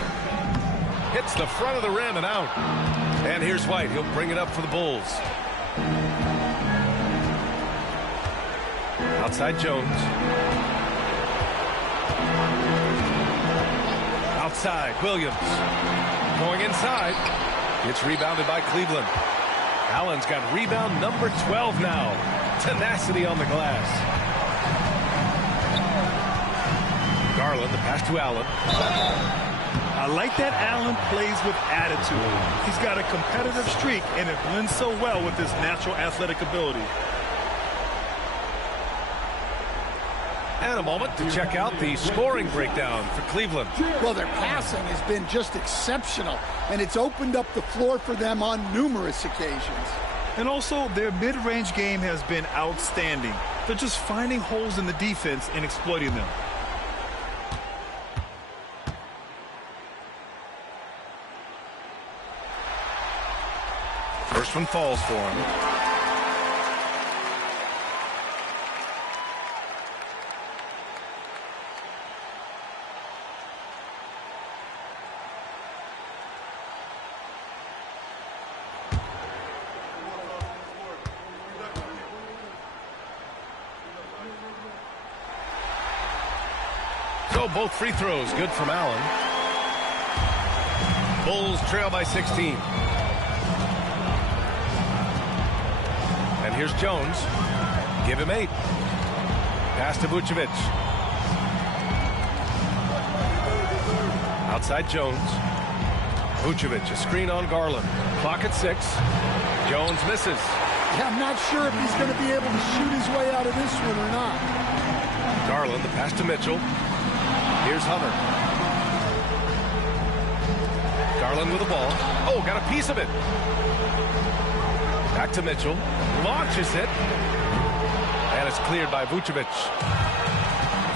Hits the front of the rim and out. And here's White. He'll bring it up for the Bulls. Outside Jones. Outside Williams. Going inside. It's rebounded by Cleveland. Allen's got rebound number 12 now. Tenacity on the glass. Garland, the pass to Allen. I like that Allen plays with attitude. He's got a competitive streak, and it blends so well with his natural athletic ability. And a moment to check out the scoring breakdown for Cleveland. Well, their passing has been just exceptional, and it's opened up the floor for them on numerous occasions. And also, their mid-range game has been outstanding. They're just finding holes in the defense and exploiting them. First one falls for him. So both free throws good from Allen. Bulls trail by 16. And here's Jones. Give him 8. Pass to Vucevic. Outside Jones. Vucevic, a screen on Garland. Clock at 6. Jones misses. Yeah, I'm not sure if he's going to be able to shoot his way out of this one or not. Garland, the pass to Mitchell. Here's Hunter. Garland with the ball. Oh, got a piece of it. Back to Mitchell. Launches it. And it's cleared by Vucevic.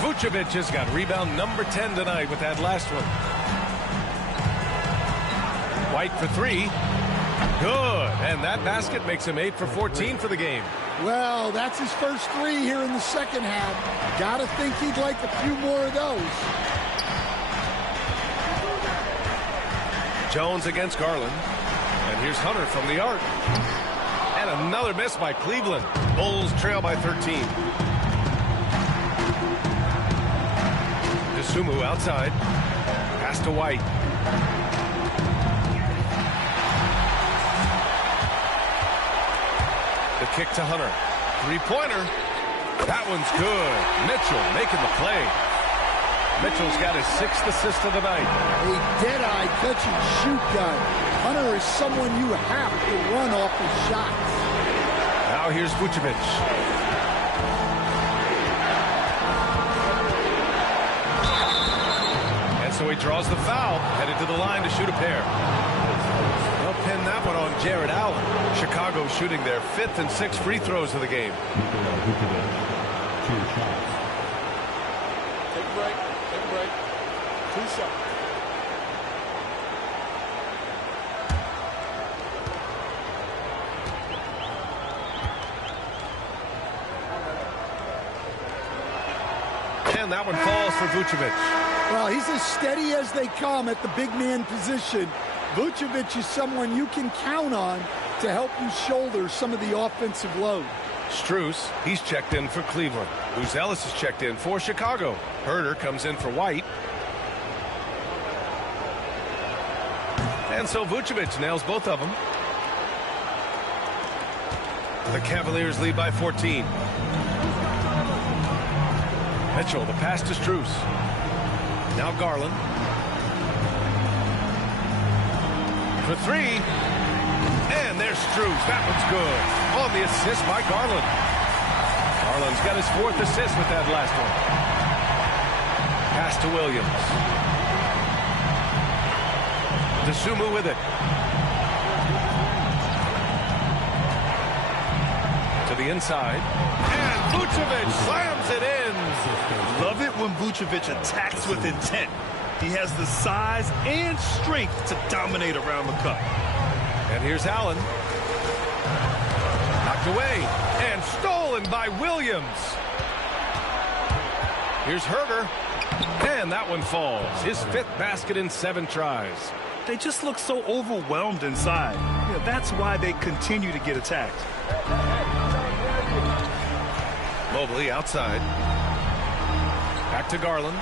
Vucevic has got rebound number 10 tonight with that last one. White for 3. Good. And that basket makes him 8 for 14 for the game. Well, that's his first 3 here in the second half. Gotta think he'd like a few more of those. Jones against Garland. And here's Hunter from the arc. And another miss by Cleveland. Bulls trail by 13. Dosunmu outside. Pass to White. The kick to Hunter. Three-pointer. That one's good. Mitchell making the play. Mitchell's got his 6th assist of the night. A dead-eye catch-and-shoot guy. Hunter is someone you have to run off his shots. Now here's Vucevic. And so he draws the foul, headed to the line to shoot a pair. They'll pin that one on Jared Allen. Chicago shooting their 5th and 6th free throws of the game. Take a break. Take a break. 2 shots. And that one falls for Vucevic. Well, he's as steady as they come at the big man position. Vucevic is someone you can count on to help you shoulder some of the offensive load. Strus, he's checked in for Cleveland. Buzelis is checked in for Chicago. Herder comes in for White. And so Vucevic nails both of them. The Cavaliers lead by 14. Mitchell, the pass to Strus. Now Garland. For 3. And there's Strus. That one's good. On the assist by Garland. Garland's got his 4th assist with that last one. Pass to Williams. Dosunmu with it. To the inside. And Vucevic slams it in. Love it when Vucevic attacks with intent. He has the size and strength to dominate around the cup. And here's Allen. Knocked away. And stolen by Williams. Here's Herder. And that one falls. His 5th basket in 7 tries. They just look so overwhelmed inside. You know, that's why they continue to get attacked. Mobley outside. Back to Garland.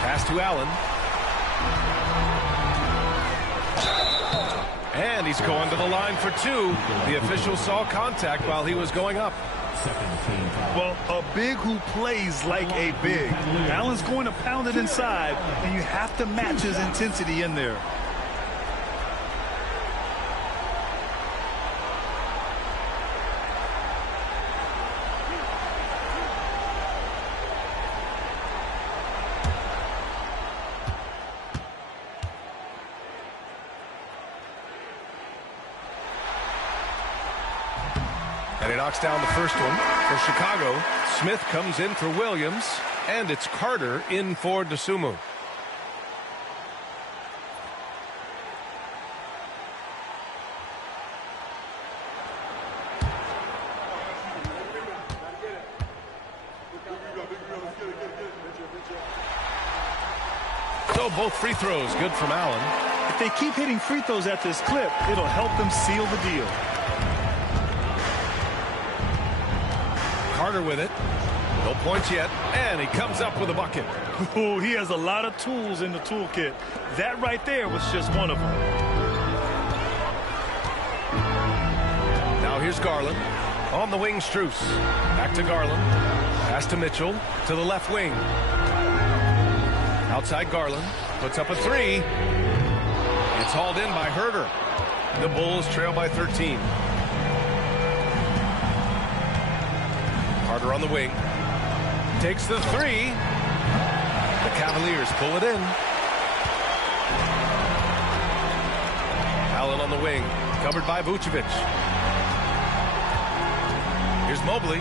Pass to Allen. And he's going to the line for 2. The official saw contact while he was going up. Well, a big who plays like a big. Allen's going to pound it inside, and you have to match his intensity in there. And he knocks down the first one for Chicago. Smith comes in for Williams, and it's Carter in for Dosunmu. So both free throws good from Allen. If they keep hitting free throws at this clip, it'll help them seal the deal. Carter with it. No points yet. And he comes up with a bucket. Ooh, he has a lot of tools in the toolkit. That right there was just one of them. Now here's Garland. On the wing, Strus. Back to Garland. Pass to Mitchell. To the left wing. Outside Garland. Puts up a 3. It's hauled in by Herder. The Bulls trail by 13. Carter on the wing. Takes the 3. The Cavaliers pull it in. Allen on the wing. Covered by Vucevic. Here's Mobley.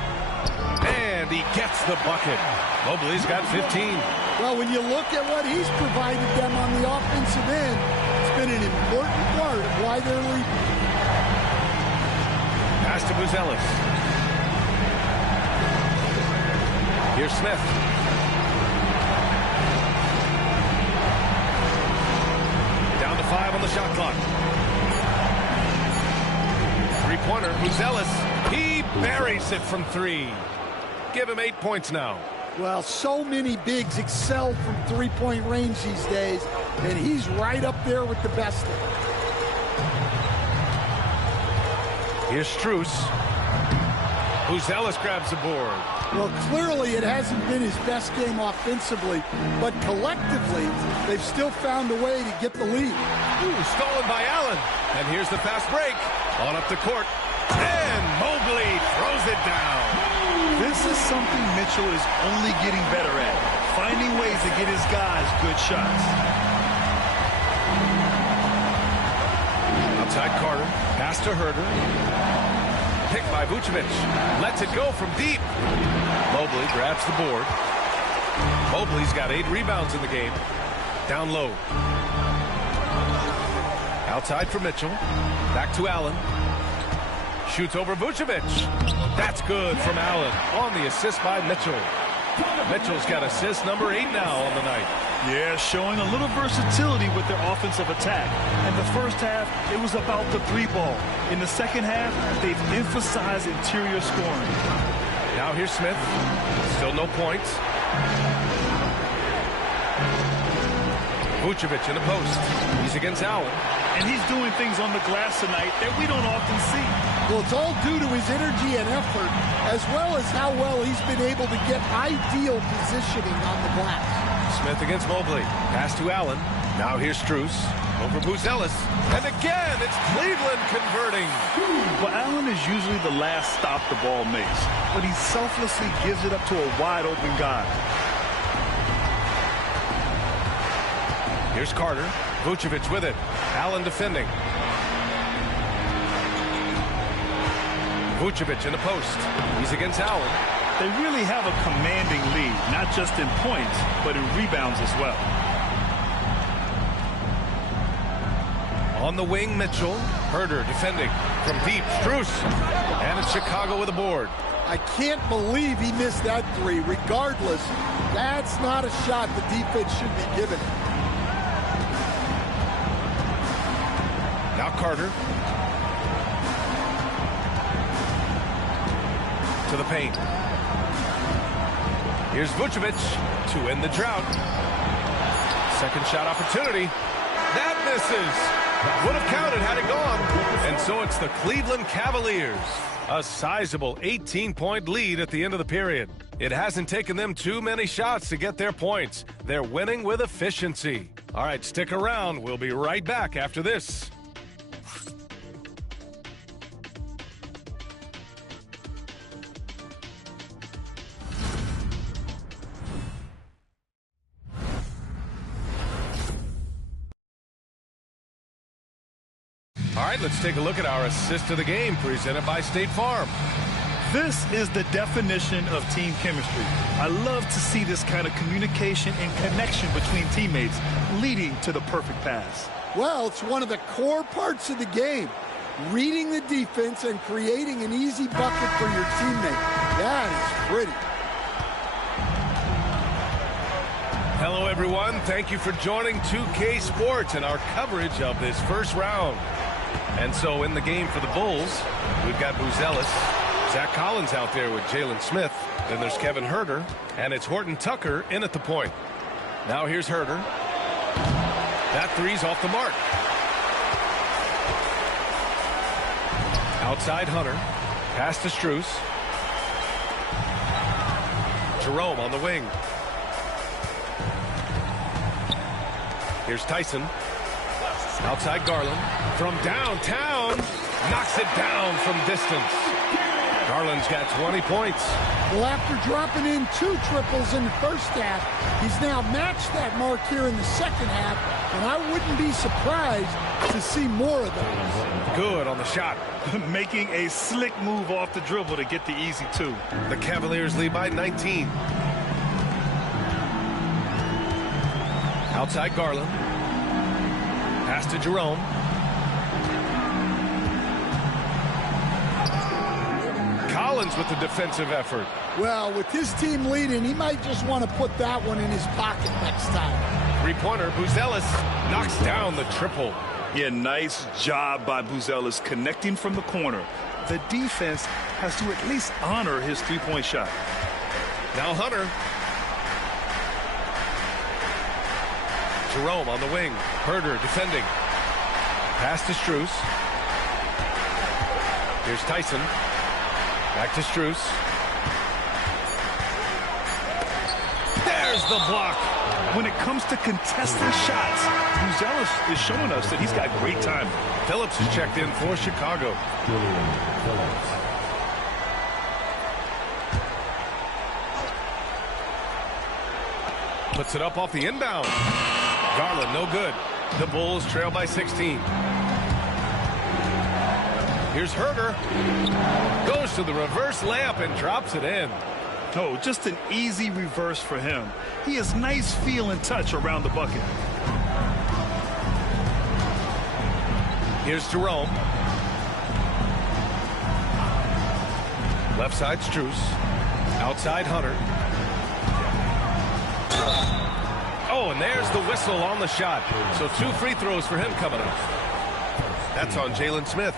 And he gets the bucket. Mobley's got 15. Well, when you look at what he's provided them on the offensive end, it's been an important part of why they're leading. Pass to Buzelis. Here's Smith. Down to 5 on the shot clock. Three-pointer, Buzelis. He buries it from 3. Give him 8 points now. Well, so many bigs excel from three-point range these days, and he's right up there with the best of them. Here's Strus. Buzelis grabs the board. Well, clearly it hasn't been his best game offensively, but collectively, they've still found a way to get the lead. Ooh, stolen by Allen. And here's the fast break. On up the court. And Mobley throws it down. This is something Mitchell is only getting better at, finding ways to get his guys good shots. Outside Carter, pass to Herder. Picked by Vucevic. Lets it go from deep. Mobley grabs the board. Mobley's got 8 rebounds in the game. Down low. Outside for Mitchell. Back to Allen. Shoots over Vucevic. That's good from Allen on the assist by Mitchell. Mitchell's got assist number 8 now on the night. Yeah, showing a little versatility with their offensive attack. In the first half, it was about the 3-ball. In the second half, they've emphasized interior scoring. Now here's Smith. Still no points. Vucevic in the post. He's against Allen. And he's doing things on the glass tonight that we don't often see. Well, it's all due to his energy and effort, as well as how well he's been able to get ideal positioning on the glass. Smith against Mobley. Pass to Allen. Now here's Strus. Over Buzelis. And again, it's Cleveland converting. Well, Allen is usually the last stop the ball makes, but he selflessly gives it up to a wide-open guy. Here's Carter. Vucevic with it. Allen defending. Vucevic in the post. He's against Allen. They really have a commanding lead, not just in points, but in rebounds as well. On the wing, Mitchell. Herder defending from deep. Strus. And it's Chicago with a board. I can't believe he missed that 3. Regardless, that's not a shot the defense should be giving. Now Carter. To the paint. Here's Vucevic to end the drought. Second shot opportunity. That misses. Would have counted had it gone. And so it's the Cleveland Cavaliers. A sizable 18-point lead at the end of the period. It hasn't taken them too many shots to get their points. They're winning with efficiency. All right, stick around. We'll be right back after this. All right, let's take a look at our assist of the game presented by State Farm. This is the definition of team chemistry. I love to see this kind of communication and connection between teammates leading to the perfect pass. Well, it's one of the core parts of the game. Reading the defense and creating an easy bucket for your teammate. That is pretty. Hello, everyone. Thank you for joining 2K Sports and our coverage of this first round. And so in the game for the Bulls, we've got Buzelis, Zach Collins out there with Jalen Smith. Then there's Kevin Herder, and it's Horton Tucker in at the point. Now here's Herder. That 3's off the mark. Outside Hunter. Pass to Strus. Jerome on the wing. Here's Tyson. Outside Garland. From downtown. Knocks it down from distance. Garland's got 20 points. Well, after dropping in 2 triples in the first half, he's now matched that mark here in the second half, and I wouldn't be surprised to see more of those. Good on the shot. Making a slick move off the dribble to get the easy 2. The Cavaliers lead by 19. Outside Garland. Pass to Jerome. Collins with the defensive effort. Well, with his team leading, he might just want to put that one in his pocket next time. Three-pointer, Buzelis knocks down the triple. Yeah, nice job by Buzelis connecting from the corner. the defense has to at least honor his three-point shot. Now Hunter. Jerome on the wing. Herder defending. Pass to Strus. Here's Tyson. Back to Strus. There's the block. When it comes to contesting shots, Buzelis is showing us that he's got great timing. Phillips is checked in for Chicago. Puts it up off the inbound. Garland, no good. The Bulls trail by 16. Here's Herder. Goes to the reverse layup and drops it in. Oh, just an easy reverse for him. He has nice feel and touch around the bucket. Here's Jerome. Left side Strus. Outside Hunter. Oh, and there's the whistle on the shot. So 2 free throws for him coming up. That's on Jalen Smith.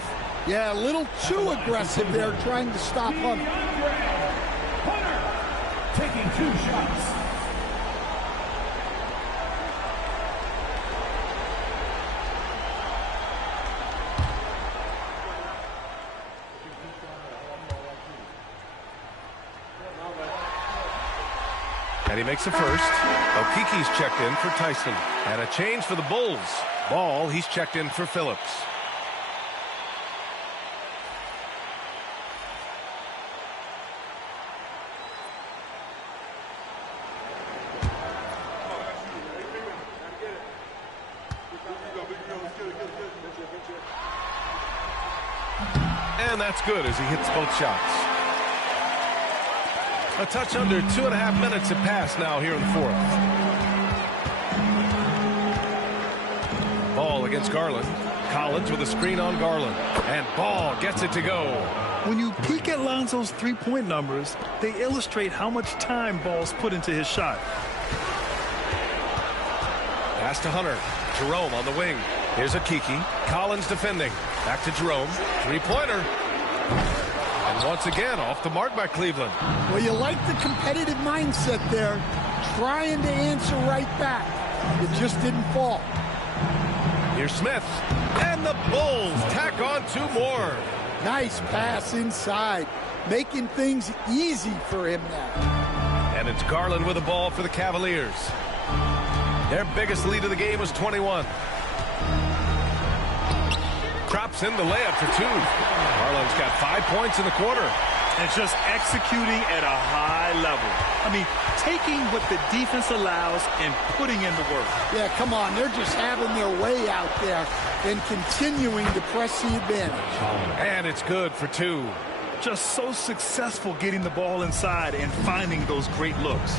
Yeah, a little too aggressive there trying to stop Hunter. Taking 2 shots. And he makes the first. Okiki's checked in for Tyson. And a change for the Bulls. Ball, he's checked in for Phillips. And that's good as he hits both shots. A touch under 2.5 minutes have passed now here in the fourth. Ball against Garland. Collins with a screen on Garland. And Ball gets it to go. When you peek at Lonzo's three-point numbers, they illustrate how much time Ball's put into his shot. Pass to Hunter. Jerome on the wing. Here's Okiki. Collins defending. Back to Jerome. Three-pointer. And once again, off the mark by Cleveland. Well, you like the competitive mindset there, trying to answer right back. It just didn't fall. Here's Smith. And the Bulls tack on 2 more. Nice pass inside, making things easy for him now. And it's Garland with the ball for the Cavaliers. Their biggest lead of the game was 21. Drops in the layup for 2. Garland's got 5 points in the quarter. And just executing at a high level. I mean, taking what the defense allows and putting in the work. Yeah, come on. They're just having their way out there and continuing to press the advantage. And it's good for 2. Just so successful getting the ball inside and finding those great looks.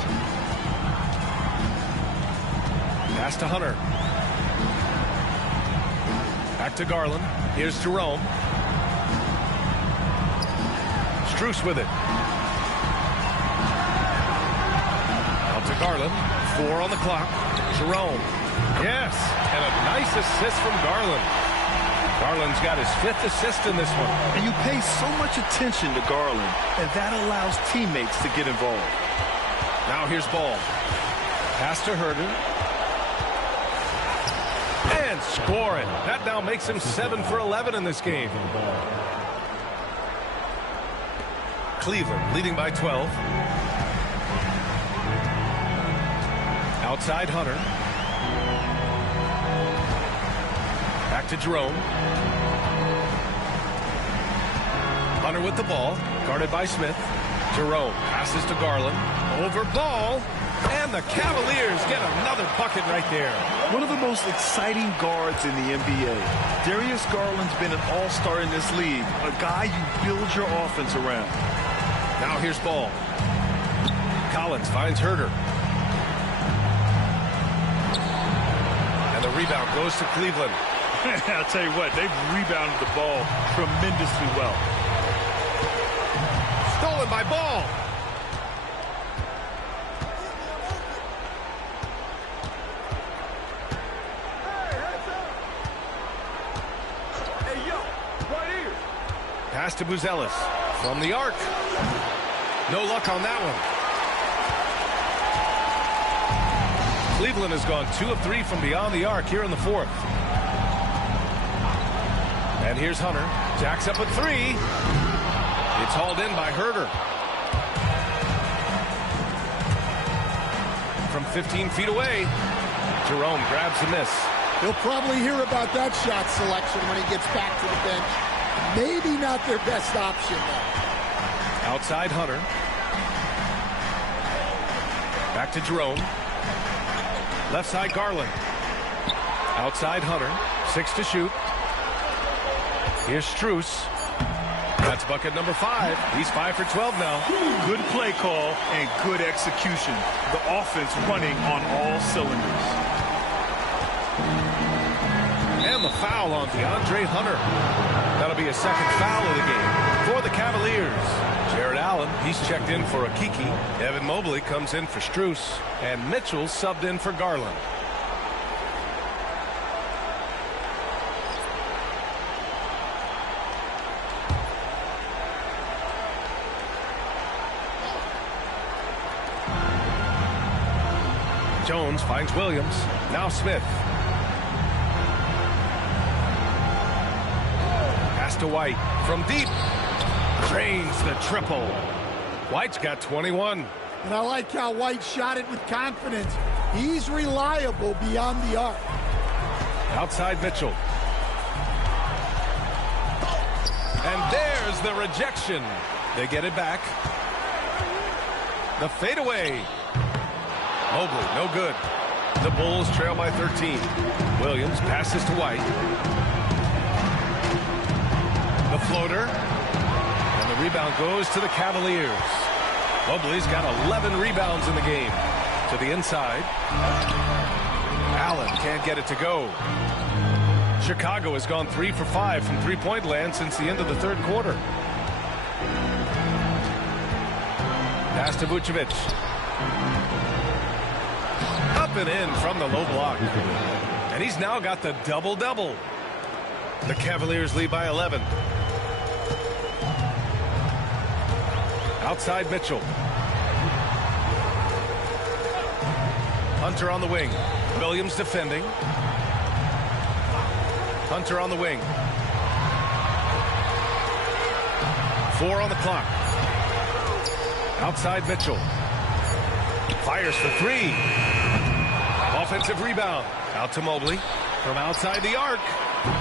Pass to Hunter. Back to Garland. Here's Jerome. Strus with it. Out to Garland. 4 on the clock. Jerome. Yes. And a nice assist from Garland. Garland's got his 5th assist in this one. And you pay so much attention to Garland, and that allows teammates to get involved. Now here's Ball. Pass to Herder. And score it. That now makes him 7 for 11 in this game. Cleveland leading by 12. Outside Hunter. Back to Jerome. Hunter with the ball. Guarded by Smith. Jerome passes to Garland. Over Ball. And the Cavaliers get another bucket right there. One of the most exciting guards in the NBA. Darius Garland's been an all-star in this league. A guy you build your offense around. Now here's Ball. Collins finds Herder. And the rebound goes to Cleveland. I'll tell you what, they've rebounded the ball tremendously well. Stolen by Ball. Pass Pass to Buzelis from the arc. No luck on that one. Cleveland has gone 2 of 3 from beyond the arc here in the fourth. And here's Hunter. Jacks up a 3. It's hauled in by Herter. From 15 feet away, Jerome grabs the miss. He'll probably hear about that shot selection when he gets back to the bench. Maybe not their best option, though. Outside Hunter. Back to Jerome. Left side Garland. Outside Hunter. 6 to shoot. Here's Strus. That's bucket number 5. He's 5 for 12 now. Good play call and good execution. The offense running on all cylinders. And the foul on DeAndre Hunter. That'll be a second foul of the game for the Cavaliers. Jared Allen, he's checked in for Akiki. Evan Mobley comes in for Strus. And Mitchell subbed in for Garland. Jones finds Williams. Now Smith. Pass to White from deep. Drains the triple. White's got 21. And I like how White shot it with confidence. He's reliable beyond the arc. Outside Mitchell. And there's the rejection. They get it back. The fadeaway. Mobley, no good. The Bulls trail by 13. Williams passes to White. The floater. And the rebound goes to the Cavaliers. Mobley's got 11 rebounds in the game. To the inside. Allen can't get it to go. Chicago has gone 3 for 5 from three-point land since the end of the third quarter. Pass to Vucevic. Up and in from the low block. And he's now got the double-double. The Cavaliers lead by 11. Outside Mitchell. Hunter on the wing. Williams defending. Hunter on the wing. 4 on the clock. Outside Mitchell. Fires for 3. Offensive rebound. Out to Mobley. From outside the arc.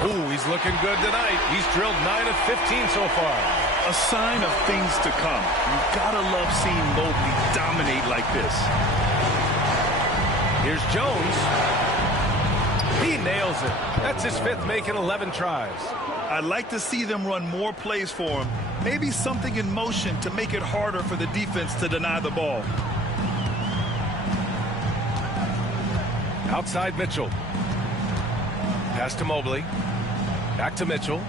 Ooh, he's looking good tonight. He's drilled 9 of 15 so far. A sign of things to come. You gotta love seeing Mobley dominate like this. Here's Jones. He nails it. That's his 5th make in 11 tries. I'd like to see them run more plays for him. Maybe something in motion to make it harder for the defense to deny the ball. Outside Mitchell. Pass to Mobley. Back to Mitchell.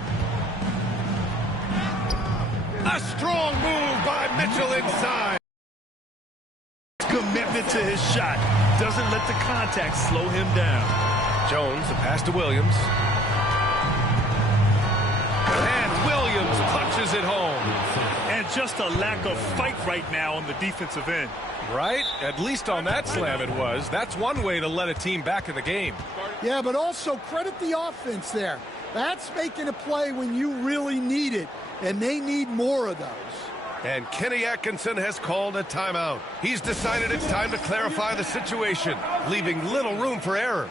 A strong move by Mitchell inside. Commitment to his shot. Doesn't let the contact slow him down. Jones, the pass to Williams. And Williams punches it home. And just a lack of fight right now on the defensive end. Right? At least on that slam it was. That's one way to let a team back in the game. Yeah, but also credit the offense there. That's making a play when you really need it, and they need more of those. And Kenny Atkinson has called a timeout. He's decided it's time to clarify the situation, leaving little room for error.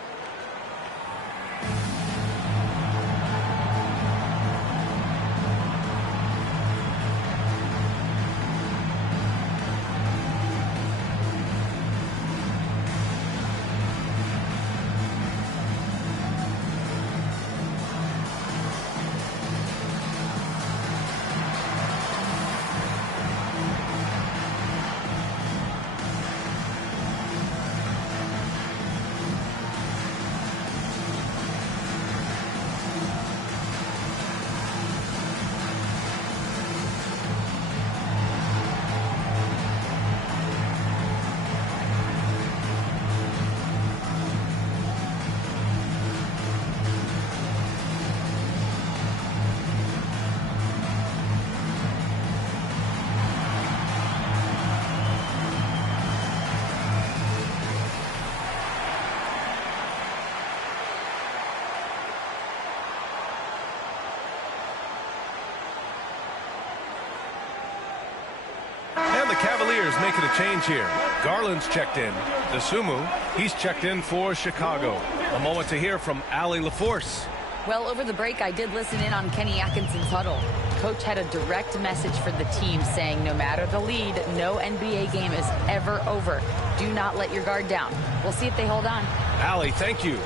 Cavaliers making a change here. Garland's checked in. DeSumo, he's checked in for Chicago. A moment to hear from Allie LaForce. Well, over the break, I did listen in on Kenny Atkinson's huddle. Coach had a direct message for the team saying no matter the lead, no NBA game is ever over. Do not let your guard down. We'll see if they hold on. Allie, thank you.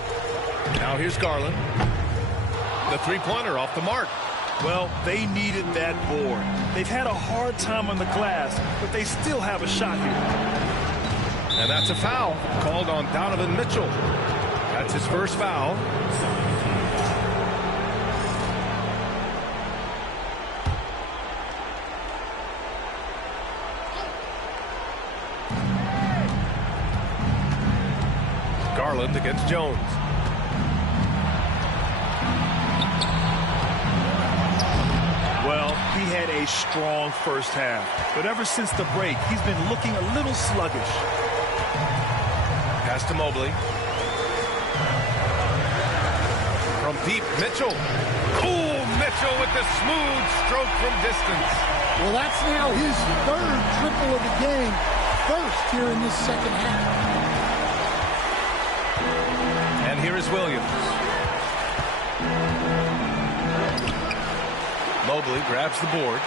Now here's Garland. The three-pointer off the mark. Well, they needed that board. They've had a hard time on the glass, but they still have a shot here. And that's a foul called on Donovan Mitchell. That's his first foul. Garland against Jones. Well, he had a strong first half, but ever since the break, he's been looking a little sluggish. Pass to Mobley. From deep, Mitchell. Ooh, Mitchell with the smooth stroke from distance. Well, that's now his third triple of the game, first here in this second half. And here is Williams. Mobley grabs the board.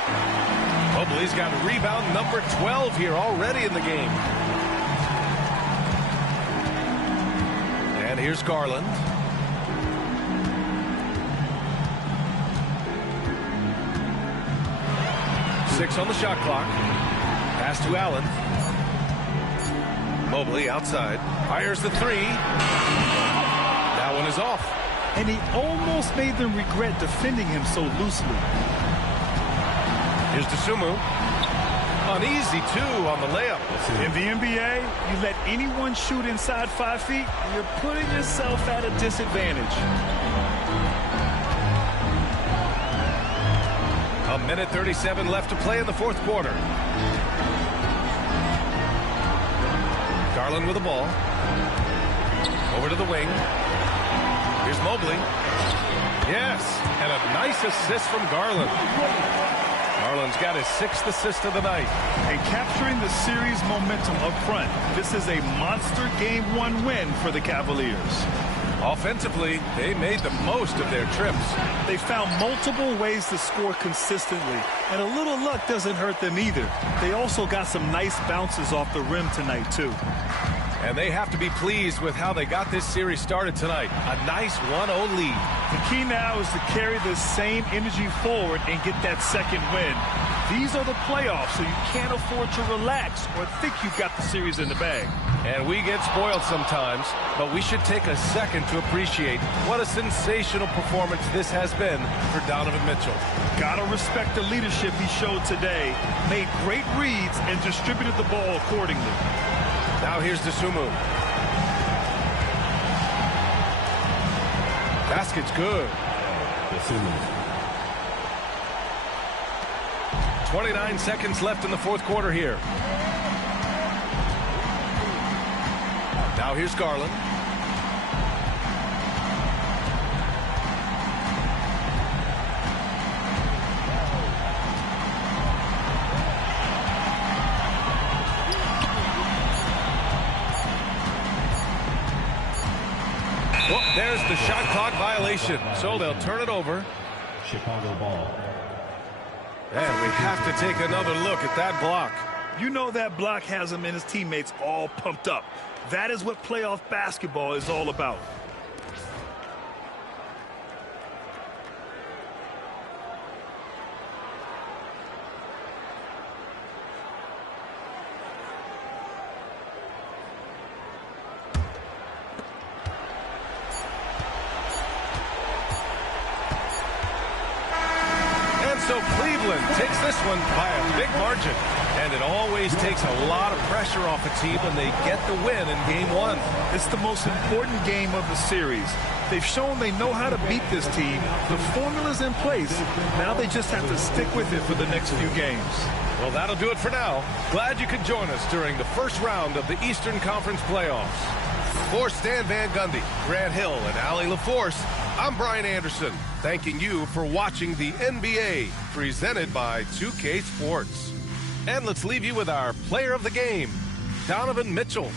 Mobley's got rebound number 12 here already in the game. And here's Garland. Six on the shot clock. Pass to Allen. Mobley outside. Fires the three. That one is off. And he almost made them regret defending him so loosely. Here's DeSumo. An easy two on the layup. In the NBA, you let anyone shoot inside 5 feet, you're putting yourself at a disadvantage. A minute 37 left to play in the fourth quarter. Garland with the ball. Over to the wing. Here's Mobley. Yes, and a nice assist from Garland. Garland's got his 6th assist of the night. And capturing the series momentum up front, this is a monster Game 1 win for the Cavaliers. Offensively, they made the most of their trips. They found multiple ways to score consistently, and a little luck doesn't hurt them either. They also got some nice bounces off the rim tonight, too. And they have to be pleased with how they got this series started tonight. A nice 1-0 lead. The key now is to carry this same energy forward and get that second win. These are the playoffs, so you can't afford to relax or think you've got the series in the bag. And we get spoiled sometimes, but we should take a second to appreciate what a sensational performance this has been for Donovan Mitchell. Gotta respect the leadership he showed today. Made great reads and distributed the ball accordingly. Now here's DeSumo. Basket's good. 29 seconds left in the fourth quarter here. Now here's Garland. Well, there's the shot clock violation, so they'll turn it over. Chicago ball. And we have to take another look at that block. You know that block has him and his teammates all pumped up. That is what playoff basketball is all about. So Cleveland takes this one by a big margin. And it always takes a lot of pressure off a team when they get the win in Game 1. It's the most important game of the series. They've shown they know how to beat this team. The formula's in place. Now they just have to stick with it for the next few games. Well, that'll do it for now. Glad you could join us during the first round of the Eastern Conference playoffs. For Stan Van Gundy, Grant Hill, and Allie LaForce, I'm Brian Anderson, thanking you for watching the NBA, presented by 2K Sports. And let's leave you with our player of the game, Donovan Mitchell.